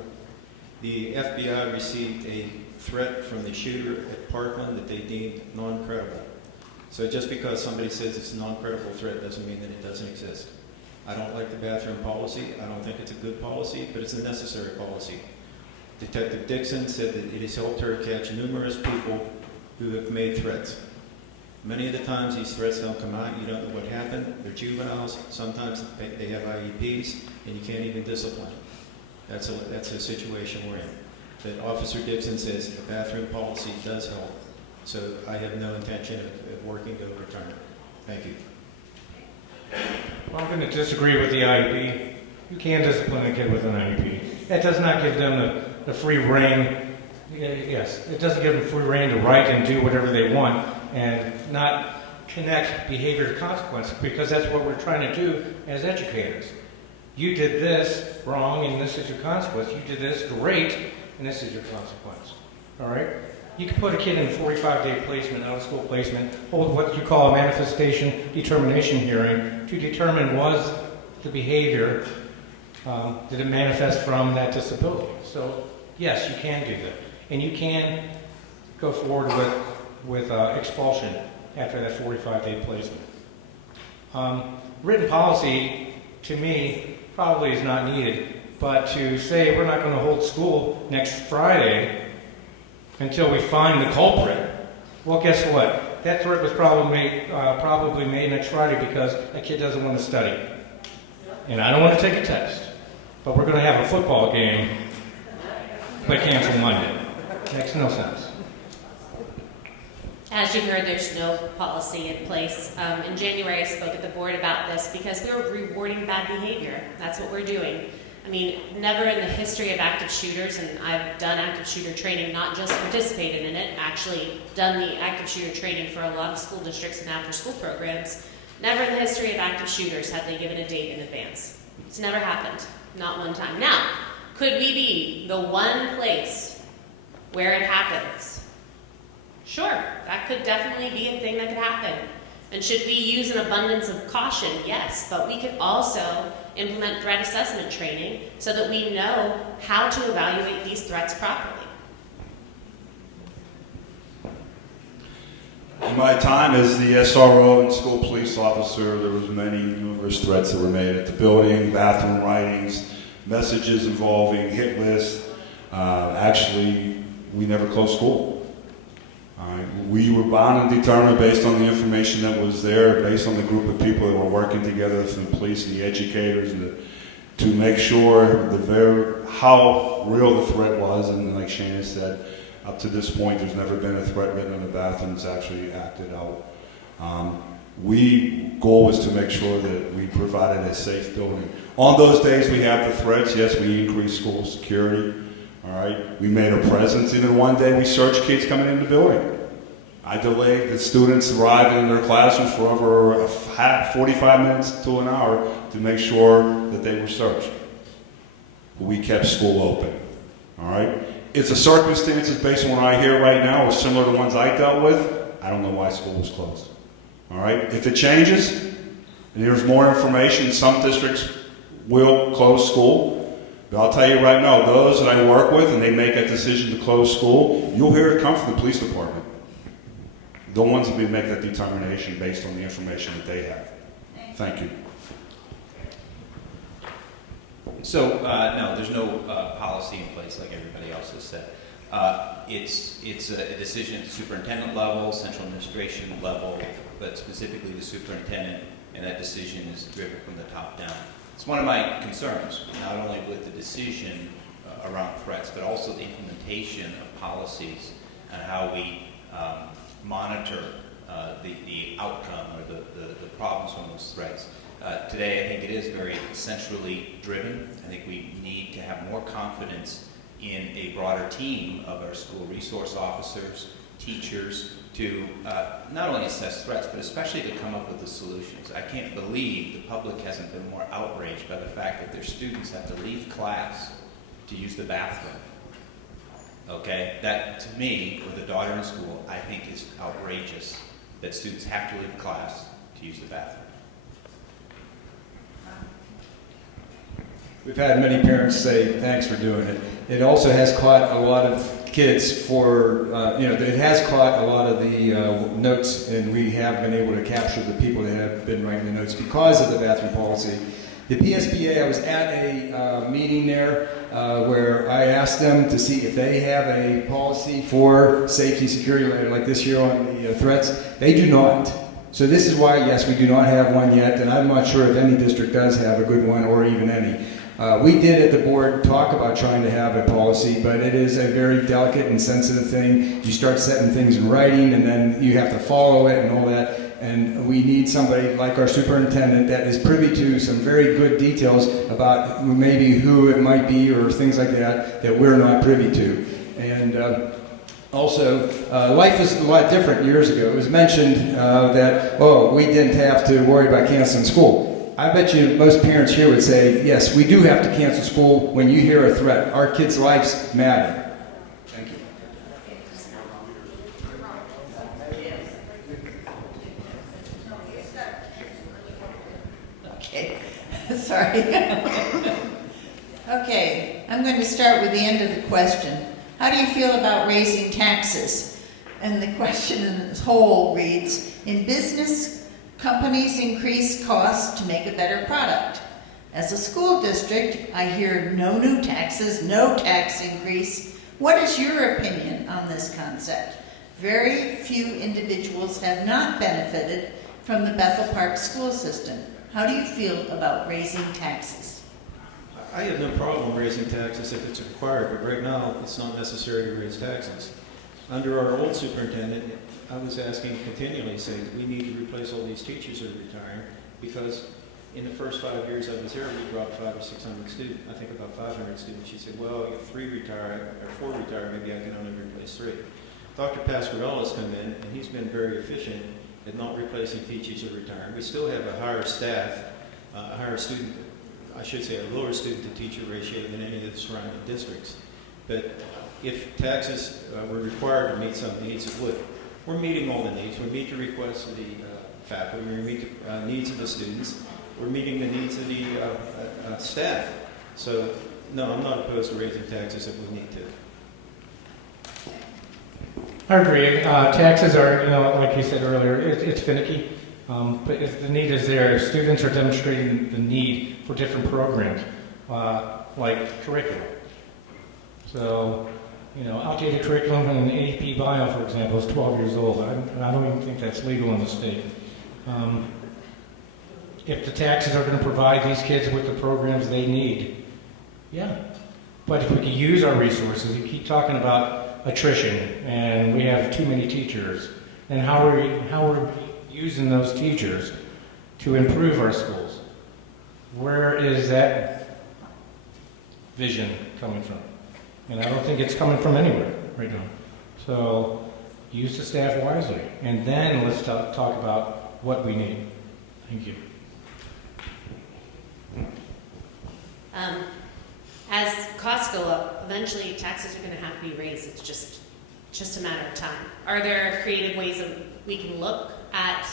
The FBI received a threat from the shooter at Parkland that they deemed non-credible. So just because somebody says it's a non-credible threat doesn't mean that it doesn't exist. I don't like the bathroom policy. I don't think it's a good policy, but it's a necessary policy. Detective Dixon said that it has helped her catch numerous people who have made threats. Many of the times these threats don't come out, you don't know what happened, they're juveniles, sometimes they have IEPs, and you can't even discipline them. That's a situation we're in. But Officer Dixon says the bathroom policy does help, so I have no intention of working to overturn it. Thank you. Well, I'm going to disagree with the IEP. You can discipline a kid with an IEP. That does not give them the free reign. Yes, it doesn't give them free reign to write and do whatever they want and not connect behavior to consequence, because that's what we're trying to do as educators. You did this wrong and this is your consequence. You did this great and this is your consequence. All right? You can put a kid in a 45-day placement, out-of-school placement, hold what you call a manifestation determination hearing to determine was the behavior, did it manifest from that disability. So, yes, you can do that. And you can go forward with expulsion after that 45-day placement. Written policy, to me, probably is not needed. But to say we're not going to hold school next Friday until we find the culprit, well, guess what? That threat was probably made next Friday because a kid doesn't want to study. And I don't want to take a test. But we're going to have a football game, but cancel Monday. Makes no sense. As you heard, there's no policy in place. In January, I spoke at the board about this because we were rewarding bad behavior. That's what we're doing. I mean, never in the history of active shooters, and I've done active shooter training, not just participated in it, actually done the active shooter training for a lot of school districts and after-school programs. Never in the history of active shooters have they given a date in advance. It's never happened, not one time. Now, could we be the one place where it happens? Sure, that could definitely be a thing that could happen. And should we use an abundance of caution? Yes, but we could also implement threat assessment training so that we know how to evaluate these threats properly. In my time as the SRO and school police officer, there was numerous threats that were made at the building, bathroom writings, messages involving hit lists. Actually, we never closed school. We were bound and determined based on the information that was there, based on the group of people that were working together from the police and the educators, to make sure how real the threat was. And like Shannon said, up to this point, there's never been a threat written in the bathroom that's actually acted out. Goal was to make sure that we provided a safe building. On those days we have the threats, yes, we increased school security. All right, we made a presence. Even one day we searched kids coming in the building. I delayed the students arriving in their classrooms for over 45 minutes to an hour to make sure that they were searched. We kept school open. All right, it's the circumstances based on what I hear right now are similar to the ones I dealt with. I don't know why school was closed. All right, if it changes and there's more information, some districts will close school. But I'll tell you right now, those that I work with and they make that decision to close school, you'll hear it come from the police department. The ones that make that determination based on the information that they have. Thank you. So, no, there's no policy in place like everybody else has said. It's a decision at the superintendent level, central administration level, but specifically the superintendent, and that decision is driven from the top down. It's one of my concerns, not only with the decision around threats, but also the implementation of policies and how we monitor the outcome or the problems from those threats. Today, I think it is very centrally driven. I think we need to have more confidence in a broader team of our school resource officers, teachers, to not only assess threats, but especially to come up with the solutions. I can't believe the public hasn't been more outraged by the fact that their students have to leave class to use the bathroom. Okay? That, to me, with a daughter in school, I think is outrageous that students have to leave class to use the bathroom. We've had many parents say, thanks for doing it. It also has caught a lot of kids it has caught a lot of the notes, and we have been able to capture the people that have been writing the notes because of the bathroom policy. The PSBA, I was at a meeting there where I asked them to see if they have a policy for safety, security, like this here on the threats. They do not. So this is why, yes, we do not have one yet, and I'm not sure if any district does have a good one or even any. We did at the board talk about trying to have a policy, but it is a very delicate and sensitive thing. You start setting things in writing, and then you have to follow it and all that. And we need somebody like our superintendent that is privy to some very good details about maybe who it might be or things like that that we're not privy to. And also, life was a lot different years ago. It was mentioned that, oh, we didn't have to worry about canceling school. I bet you most parents here would say, yes, we do have to cancel school when you hear a threat. Our kids' lives matter. Thank you. Okay, sorry. Okay, I'm going to start with the end of the question. How do you feel about raising taxes? And the question in its whole reads, in business, companies increase costs to make a better product. As a school district, I hear no new taxes, no tax increase. What is your opinion on this concept? Very few individuals have not benefited from the Bethel Park school system. How do you feel about raising taxes? I have no problem raising taxes if it's required, but right now it's not necessary to raise taxes. Under our old superintendent, I was asking continually, saying, we need to replace all these teachers that are retiring, because in the first 5 years I was here, we dropped 500 or 600 students, I think about 500 students. She said, well, if 3 retire, or 4 retire, maybe I can only replace 3. Dr. Pasquarello has come in, and he's been very efficient at not replacing teachers that are retiring. We still have a higher staff, a higher student, I should say a lower student-to-teacher ratio than any of the surrounding districts. But if taxes were required to meet some needs, it would. We're meeting all the needs. We meet the requests of the faculty. We meet the needs of the students. We're meeting the needs of the staff. So, no, I'm not opposed to raising taxes if we need to. I agree. Taxes are, like you said earlier, it's finicky. But if the need is there, students are demonstrating the need for different programs, like curriculum. So, outdated curriculum in an AP bio, for example, is 12 years old. I don't even think that's legal in the state. If the taxes are going to provide these kids with the programs they need, yeah. But if we can use our resources, you keep talking about attrition, and we have too many teachers, and how are we using those teachers to improve our schools? Where is that vision coming from? And I don't think it's coming from anywhere right now. So use the staff wisely, and then let's talk about what we need. Thank you. As costs go up, eventually taxes are going to have to be raised. It's just a matter of time. Are there creative ways that we can look at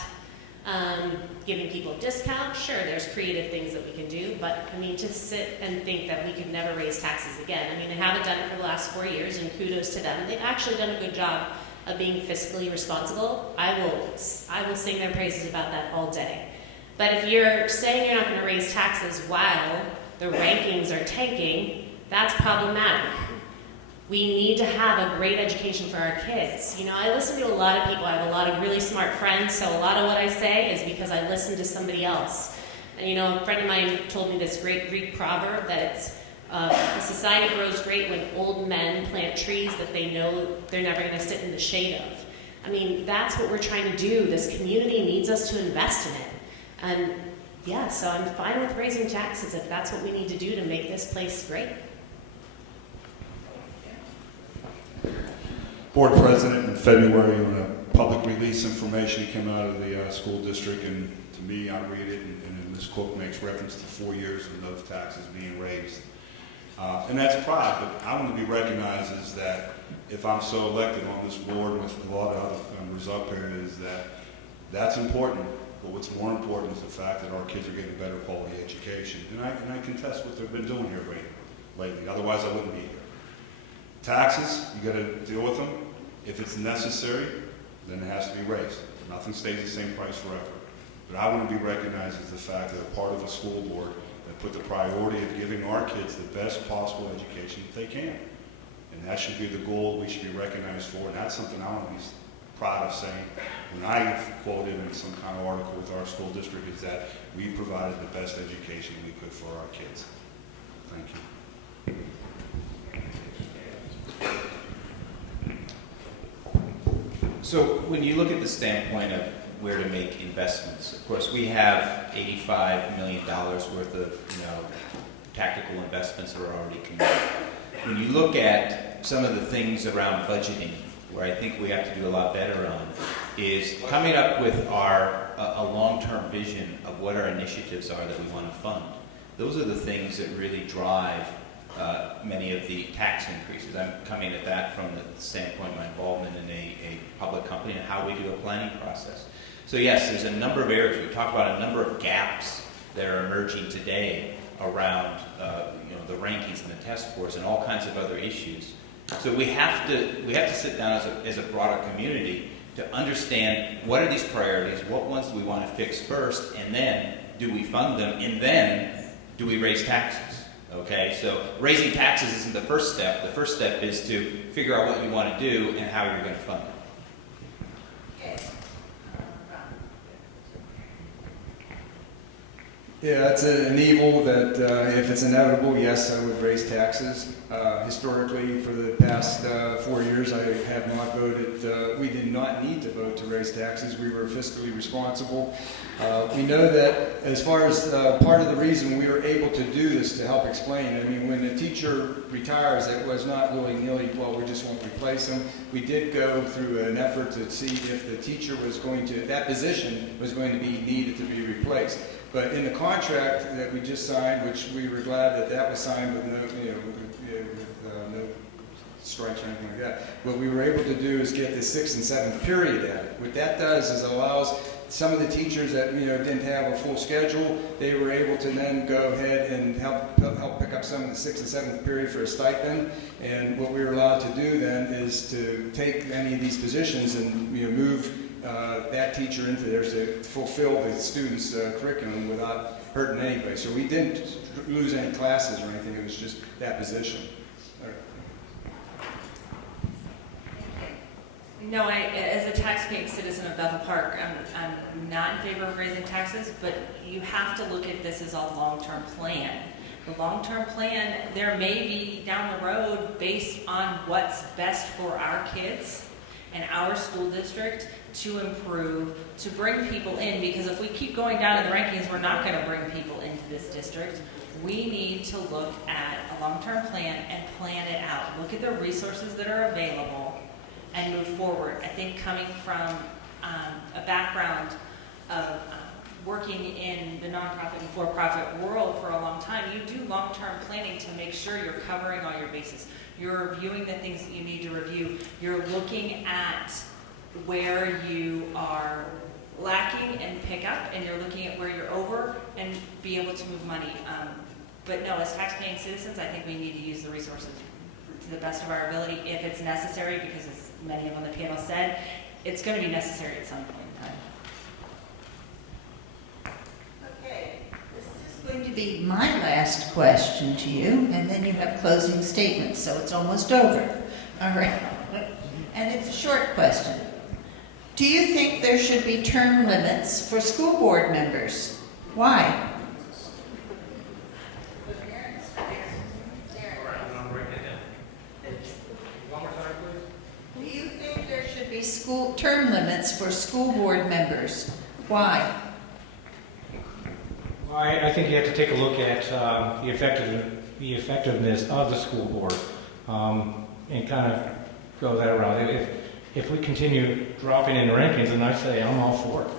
giving people discounts? Sure, there's creative things that we can do, but to sit and think that we could never raise taxes again. They haven't done it for the last 4 years, and kudos to them. They've actually done a good job of being fiscally responsible. I will sing their praises about that all day. But if you're saying you're not going to raise taxes while the rankings are tanking, that's problematic. We need to have a great education for our kids. I listen to a lot of people. I have a lot of really smart friends, so a lot of what I say is because I listen to somebody else. And a friend of mine told me this great Greek proverb that it's a society grows great when old men plant trees that they know they're never going to sit in the shade of. That's what we're trying to do. This community needs us to invest in it. And yeah, so I'm fine with raising taxes if that's what we need to do to make this place great. Board President, in February, when a public release information came out of the school district, and to me, I read it, and this quote makes reference to 4 years of those taxes being raised. And that's pride, but I want to be recognized as that if I'm so elected on this board with a lot of other members up here, is that that's important. But what's more important is the fact that our kids are getting better quality education. And I contest what they've been doing here lately. Otherwise, I wouldn't be here. Taxes, you got to deal with them. If it's necessary, then it has to be raised. Nothing stays the same price forever. But I want to be recognized as the fact that I'm part of a school board that put the priority of giving our kids the best possible education that they can. And that should be the goal we should be recognized for, and that's something I want to be proud of saying. When I quoted in some kind of article with our school district is that we provided the best education we could for our kids. Thank you. So when you look at the standpoint of where to make investments, of course, we have $85 million worth of, tactical investments that are already committed. When you look at some of the things around budgeting, where I think we have to do a lot better on, is coming up with a long-term vision of what our initiatives are that we want to fund. Those are the things that really drive many of the tax increases. I'm coming at that from the standpoint of my involvement in a public company and how we do a planning process. So yes, there's a number of areas. We talk about a number of gaps that are emerging today around the rankings and the test scores and all kinds of other issues. So we have to sit down as a broader community to understand what are these priorities, what ones do we want to fix first, and then do we fund them, and then do we raise taxes? Okay, so raising taxes isn't the first step. The first step is to figure out what you want to do and how you're going to fund it. Yeah, it's an evil that if it's inevitable, yes, I would raise taxes. Historically, for the past 4 years, I have not voted. We did not need to vote to raise taxes. We were fiscally responsible. We know that as far as part of the reason we were able to do this to help explain, I mean, when a teacher retires, it was not willy-nilly, well, we just won't replace them. We did go through an effort to see if the teacher was going to, that position was going to be needed to be replaced. But in the contract that we just signed, which we were glad that that was signed with no, no strikes or anything like that, what we were able to do is get the 6th and 7th period added. What that does is allows some of the teachers that didn't have a full schedule, they were able to then go ahead and help pick up some of the 6th and 7th period for a stipend. And what we were allowed to do then is to take any of these positions and move that teacher into there to fulfill the students' curriculum without hurting anybody. So we didn't lose any classes or anything. It was just that position. No, as a tax-paying citizen of Bethel Park, I'm not in favor of raising taxes, but you have to look at this as a long-term plan. The long-term plan, there may be down the road based on what's best for our kids and our school district to improve, to bring people in, because if we keep going down in the rankings, we're not going to bring people into this district. We need to look at a long-term plan and plan it out. Look at the resources that are available and move forward. I think coming from a background of working in the nonprofit and for-profit world for a long time, you do long-term planning to make sure you're covering all your bases. You're reviewing the things that you need to review. You're looking at where you are lacking and pick up, and you're looking at where you're over and be able to move money. But no, as tax-paying citizens, I think we need to use the resources to the best of our ability if it's necessary, because as many of on the panel said, it's going to be necessary at some point in time. Okay, this is going to be my last question to you, and then you have closing statements, so it's almost over. All right. And it's a short question. Do you think there should be term limits for school board members? Why? Do you think there should be term limits for school board members? Why? Well, I think you have to take a look at the effectiveness of the school board and kind of go that route. If we continue dropping in the rankings, then I say I'm all for it.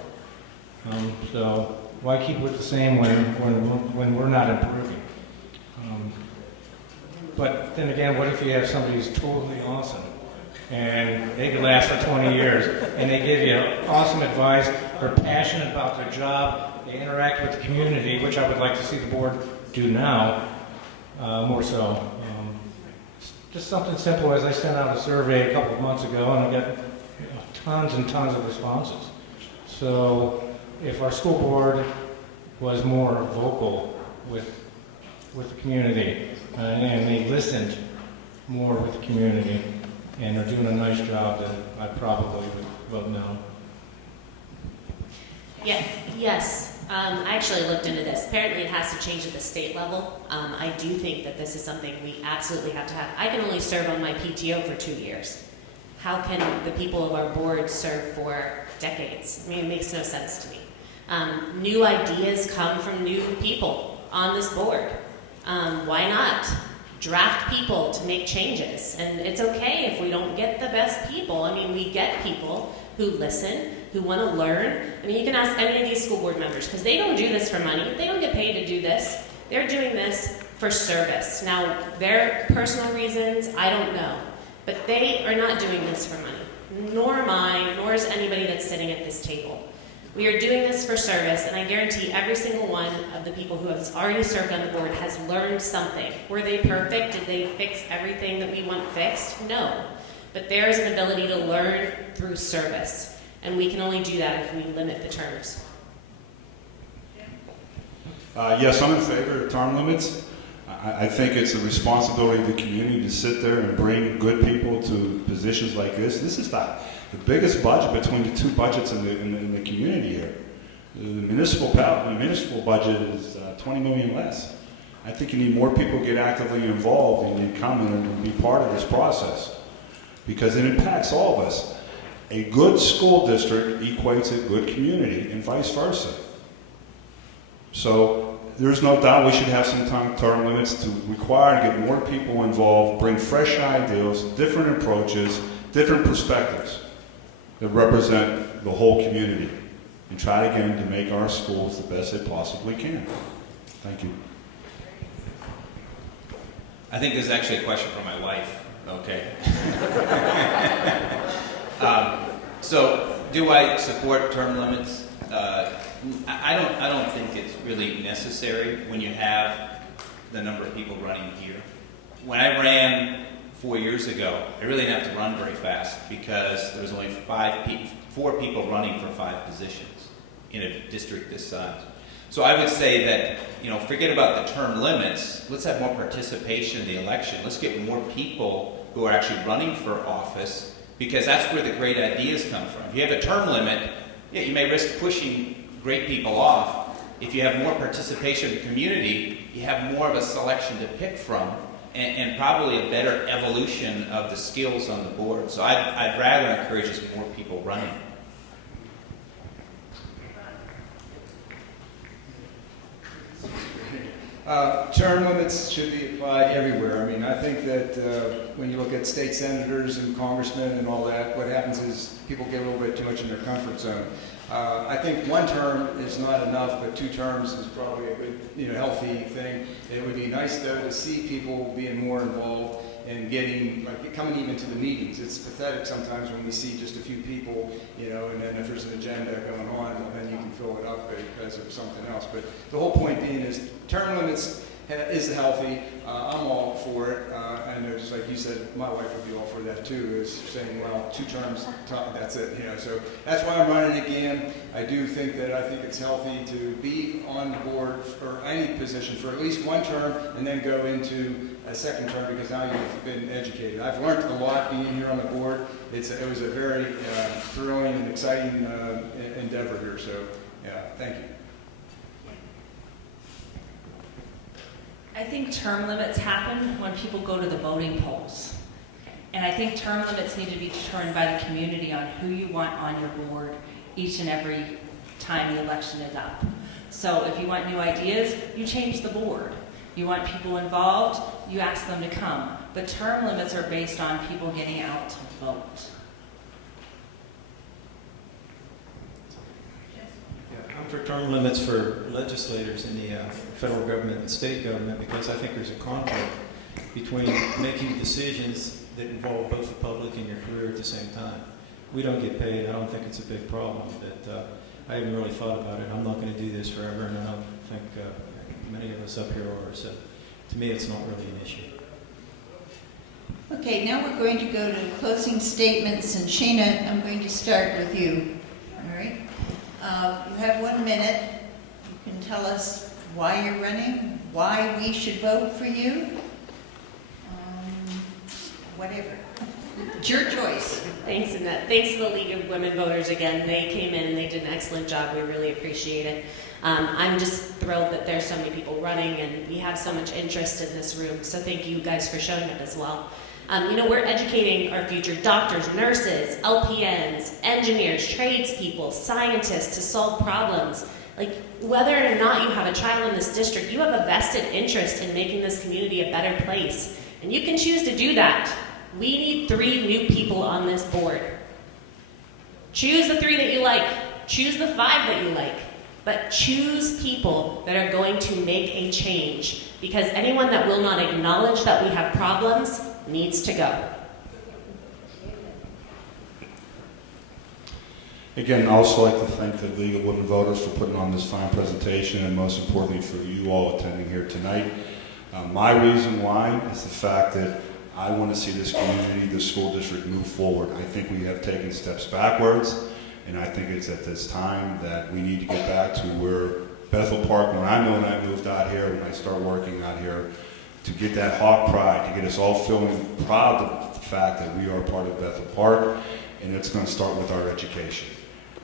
So why keep with the same when we're not improving? But then again, what if you have somebody who's totally awesome and they can last for 20 years and they give you awesome advice, they're passionate about their job, they interact with the community, which I would like to see the board do now, more so. Just something simple as I sent out a survey a couple of months ago, and I got tons and tons of responses. So if our school board was more vocal with the community, and they listened more with the community, and are doing a nice job, then I probably would vote no. Yeah, yes. I actually looked into this. Apparently it has to change at the state level. I do think that this is something we absolutely have to have. I can only serve on my PTO for 2 years. How can the people of our board serve for decades? I mean, it makes no sense to me. New ideas come from new people on this board. Why not draft people to make changes? And it's okay if we don't get the best people. I mean, we get people who listen, who want to learn. I mean, you can ask any of these school board members, because they don't do this for money. They don't get paid to do this. They're doing this for service. Now, their personal reasons, I don't know. But they are not doing this for money. Nor am I, nor is anybody that's sitting at this table. We are doing this for service, and I guarantee every single one of the people who has already served on the board has learned something. Were they perfect? Did they fix everything that we want fixed? No. But there is an ability to learn through service, and we can only do that if we limit the terms. Yes, I'm in favor of term limits. I think it's a responsibility of the community to sit there and bring good people to positions like this. This is the biggest budget between the two budgets in the community here. The municipal budget is 20 million less. I think you need more people to get actively involved and come in and be part of this process, because it impacts all of us. A good school district equates a good community and vice versa. So there's no doubt we should have some term limits to require to get more people involved, bring fresh ideas, different approaches, different perspectives that represent the whole community, and try again to make our schools the best they possibly can. Thank you. I think this is actually a question for my wife. Okay. So, do I support term limits? I don't think it's really necessary when you have the number of people running here. When I ran 4 years ago, I really didn't have to run very fast because there was only 4 people running for 5 positions in a district this size. So I would say that, forget about the term limits. Let's have more participation in the election. Let's get more people who are actually running for office, because that's where the great ideas come from. If you have a term limit, yeah, you may risk pushing great people off. If you have more participation in the community, you have more of a selection to pick from, and probably a better evolution of the skills on the board. So I'd rather encourage just more people running. Term limits should be applied everywhere. I mean, I think that when you look at state senators and congressmen and all that, what happens is people get a little bit too much in their comfort zone. I think 1 term is not enough, but 2 terms is probably a good, healthy thing. It would be nice, though, to see people being more involved and coming even to the meetings. It's pathetic sometimes when we see just a few people, and then if there's an agenda going on, well, then you can fill it up because of something else. But the whole point being is term limits is healthy. I'm all for it. I know, just like you said, my wife would be all for that too, is saying, well, 2 terms, that's it. So that's why I'm running again. I do think it's healthy to be on the board for any position for at least 1 term and then go into a 2nd term, because now you've been educated. I've learned a lot being here on the board. It was a very thrilling and exciting endeavor here. So, yeah, thank you. I think term limits happen when people go to the voting polls. And I think term limits need to be determined by the community on who you want on your board each and every time the election is up. So if you want new ideas, you change the board. You want people involved, you ask them to come. But term limits are based on people getting out to vote. I'm for term limits for legislators in the federal government and state government, because I think there's a conflict between making decisions that involve both the public and your career at the same time. We don't get paid. I don't think it's a big problem. But I haven't really thought about it. I'm not going to do this forever, and I don't think many of us up here are. So to me, it's not really an issue. Okay, now we're going to go to closing statements, and Shana, I'm going to start with you. All right? You have 1 minute. You can tell us why you're running, why we should vote for you, whatever. It's your choice. Thanks, Annette. Thanks to the League of Women Voters again. They came in and they did an excellent job. We really appreciate it. I'm just thrilled that there's so many people running and we have so much interest in this room. So thank you guys for showing up as well. We're educating our future doctors, nurses, LPNs, engineers, tradespeople, scientists to solve problems. Like, whether or not you have a child in this district, you have a vested interest in making this community a better place. And you can choose to do that. We need 3 new people on this board. Choose the 3 that you like. Choose the 5 that you like. But choose people that are going to make a change. Because anyone that will not acknowledge that we have problems needs to go. Again, I'd also like to thank the League of Women Voters for putting on this fine presentation, and most importantly for you all attending here tonight. My reason why is the fact that I want to see this community, this school district move forward. I think we have taken steps backwards, and I think it's at this time that we need to get back to where Bethel Park, when I moved out here, when I started working out here, to get that Hawk pride, to get us all feeling proud of the fact that we are part of Bethel Park, and it's going to start with our education.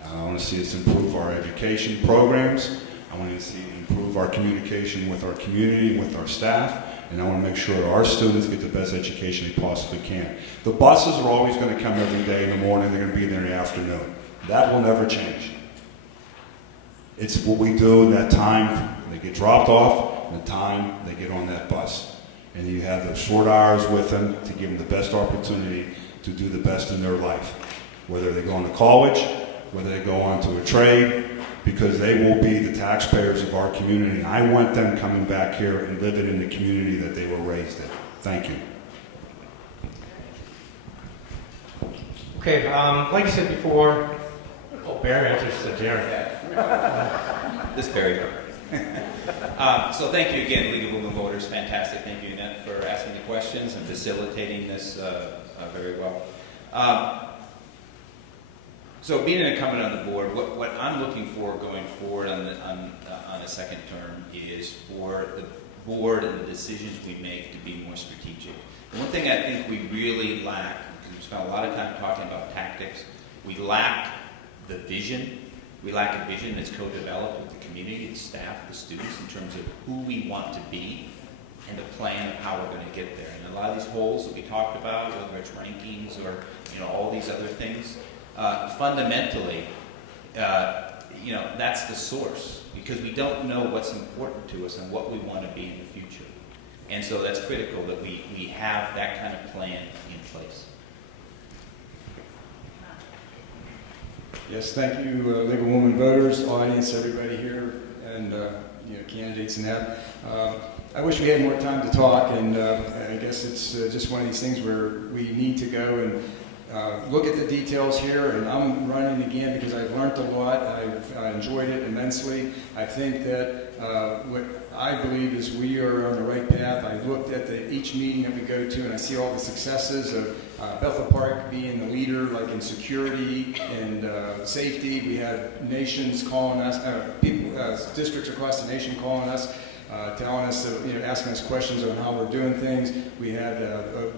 I want to see us improve our education programs. I want to see improve our communication with our community and with our staff. And I want to make sure our students get the best education they possibly can. The buses are always going to come every day in the morning. They're going to be there in the afternoon. That will never change. It's what we do in that time they get dropped off and the time they get on that bus. And you have those short hours with them to give them the best opportunity to do the best in their life. Whether they go on to college, whether they go on to a trade, because they will be the taxpayers of our community. I want them coming back here and living in the community that they were raised in. Thank you. Okay, like I said before, Barry answers to Darren. This Barry. So thank you again, League of Women Voters. Fantastic. Thank you, Annette, for asking the questions and facilitating this very well. So being an incumbent on the board, what I'm looking for going forward on a second term is for the board and the decisions we make to be more strategic. And one thing I think we really lack, because we spent a lot of time talking about tactics, we lack the vision. We lack a vision that's co-developed with the community, the staff, the students, in terms of who we want to be and the plan of how we're going to get there. And a lot of these holes that we talked about, whether it's rankings or all these other things, fundamentally, that's the source, because we don't know what's important to us and what we want to be in the future. And so that's critical that we have that kind of plan in place. Yes, thank you, League of Women Voters, audience, everybody here, and candidates and that. I wish we had more time to talk, and I guess it's just one of these things where we need to go and look at the details here, and I'm running again because I've learned a lot. I've enjoyed it immensely. I think that what I believe is we are on the right path. I've looked at each meeting that we go to, and I see all the successes of Bethel Park being the leader, like in security and safety. We have nations calling us, districts across the nation calling us, telling us, asking us questions on how we're doing things. We had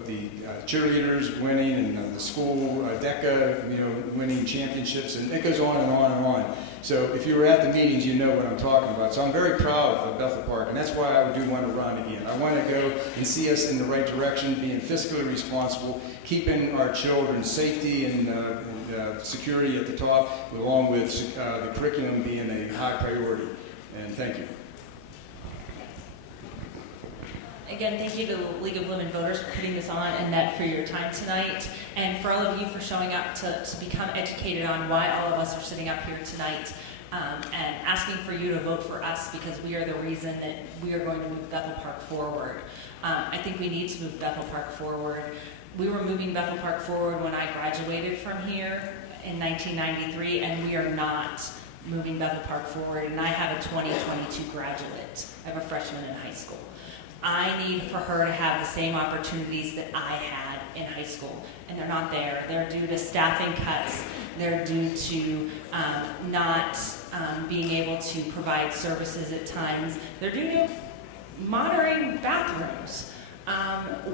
the cheerleaders winning, and the school DECA, winning championships, and it goes on and on and on. So if you were at the meetings, you know what I'm talking about. So I'm very proud of Bethel Park, and that's why I do want to run again. I want to go and see us in the right direction, being fiscally responsible, keeping our children's safety and security at the top, along with the curriculum being a high priority. And thank you. Again, thank you to the League of Women Voters for putting this on, and Annette for your time tonight, and for all of you for showing up to become educated on why all of us are sitting up here tonight, and asking for you to vote for us, because we are the reason that we are going to move Bethel Park forward. I think we need to move Bethel Park forward. We were moving Bethel Park forward when I graduated from here in 1993, and we are not moving Bethel Park forward, and I have a 2022 graduate. I have a freshman in high school. I need for her to have the same opportunities that I had in high school, and they're not there. They're due to staffing cuts. They're due to not being able to provide services at times. They're due to monitoring bathrooms.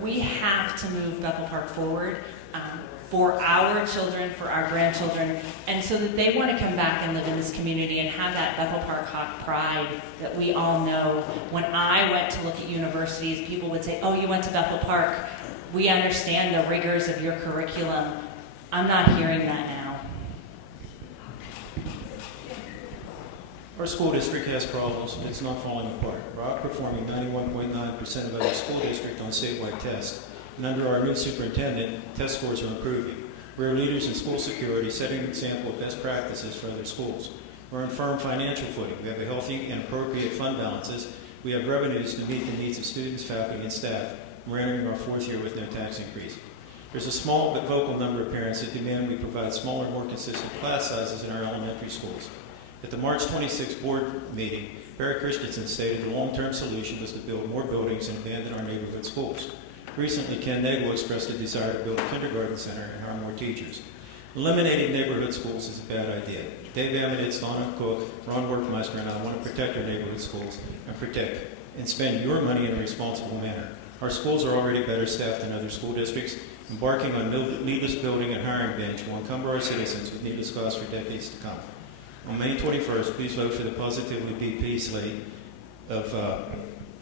We have to move Bethel Park forward for our children, for our grandchildren, and so that they want to come back and live in this community and have that Bethel Park hot pride that we all know. When I went to look at universities, people would say, "Oh, you went to Bethel Park. We understand the rigors of your curriculum." I'm not hearing that now. Our school district has problems, but it's not falling apart. We're outperforming 91.9% of other school districts on statewide tests. And under our new superintendent, test scores are improving. We're leaders in school security, setting an example of best practices for other schools. We're on firm financial footing. We have a healthy and appropriate fund balances. We have revenues to meet the needs of students, faculty, and staff. We're entering our 4th year with no tax increase. There's a small but vocal number of parents that demand we provide smaller, more consistent class sizes in our elementary schools. At the March 26 board meeting, Barry Christensen stated the long-term solution was to build more buildings and abandon our neighborhood schools. Recently, Ken Nagel expressed a desire to build a kindergarten center and hire more teachers. Eliminating neighborhood schools is a bad idea. Dave Amonitz, Donna Cook, Ron Workmeister, and I want to protect our neighborhood schools and spend your money in a responsible manner. Our schools are already better staffed than other school districts. Embarking on needless building and hiring bench will encumber our citizens with needless costs for decades to come. On May 21st, please vote for the positively BP slate of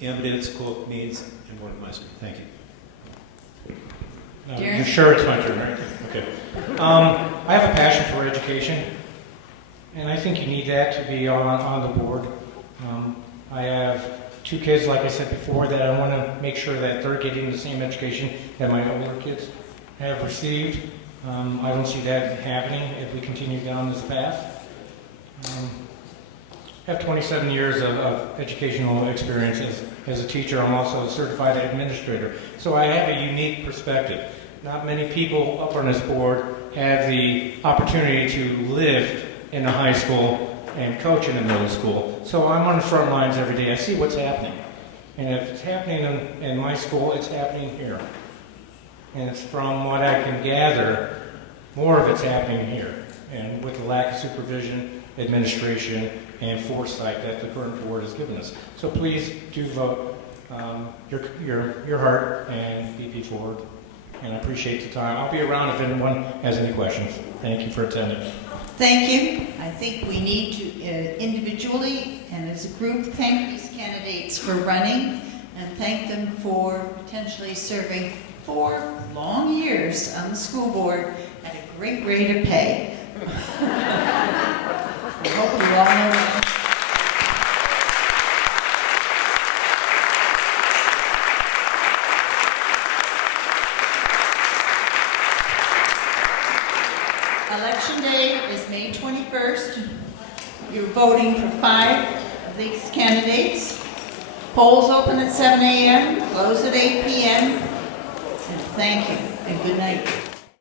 Amonitz, Cook, Means, and Workmeister. Thank you. Darren? You're sure it's my turn, right? Okay. I have a passion for education, and I think you need that to be on the board. I have 2 kids, like I said before, that I want to make sure that they're getting the same education that my older kids have received. I don't see that happening if we continue down this path. I have 27 years of educational experience as a teacher. I'm also a certified administrator. So I have a unique perspective. Not many people up on this board have the opportunity to live in a high school and coach in a middle school. So I'm on the front lines every day. I see what's happening. And if it's happening in my school, it's happening here. And it's from what I can gather, more of it's happening here. And with the lack of supervision, administration, and foresight that the current board has given us. So please do vote your heart and BP forward. And I appreciate the time. I'll be around if anyone has any questions. Thank you for attending. Thank you. I think we need to individually and as a group thank these candidates for running and thank them for potentially serving 4 long years on the school board at a great rate of pay. I hope you all know that. Election day is May 21st. You're voting for 5 of these candidates. Polls open at 7 a.m., close at 8 p.m. And thank you and good night.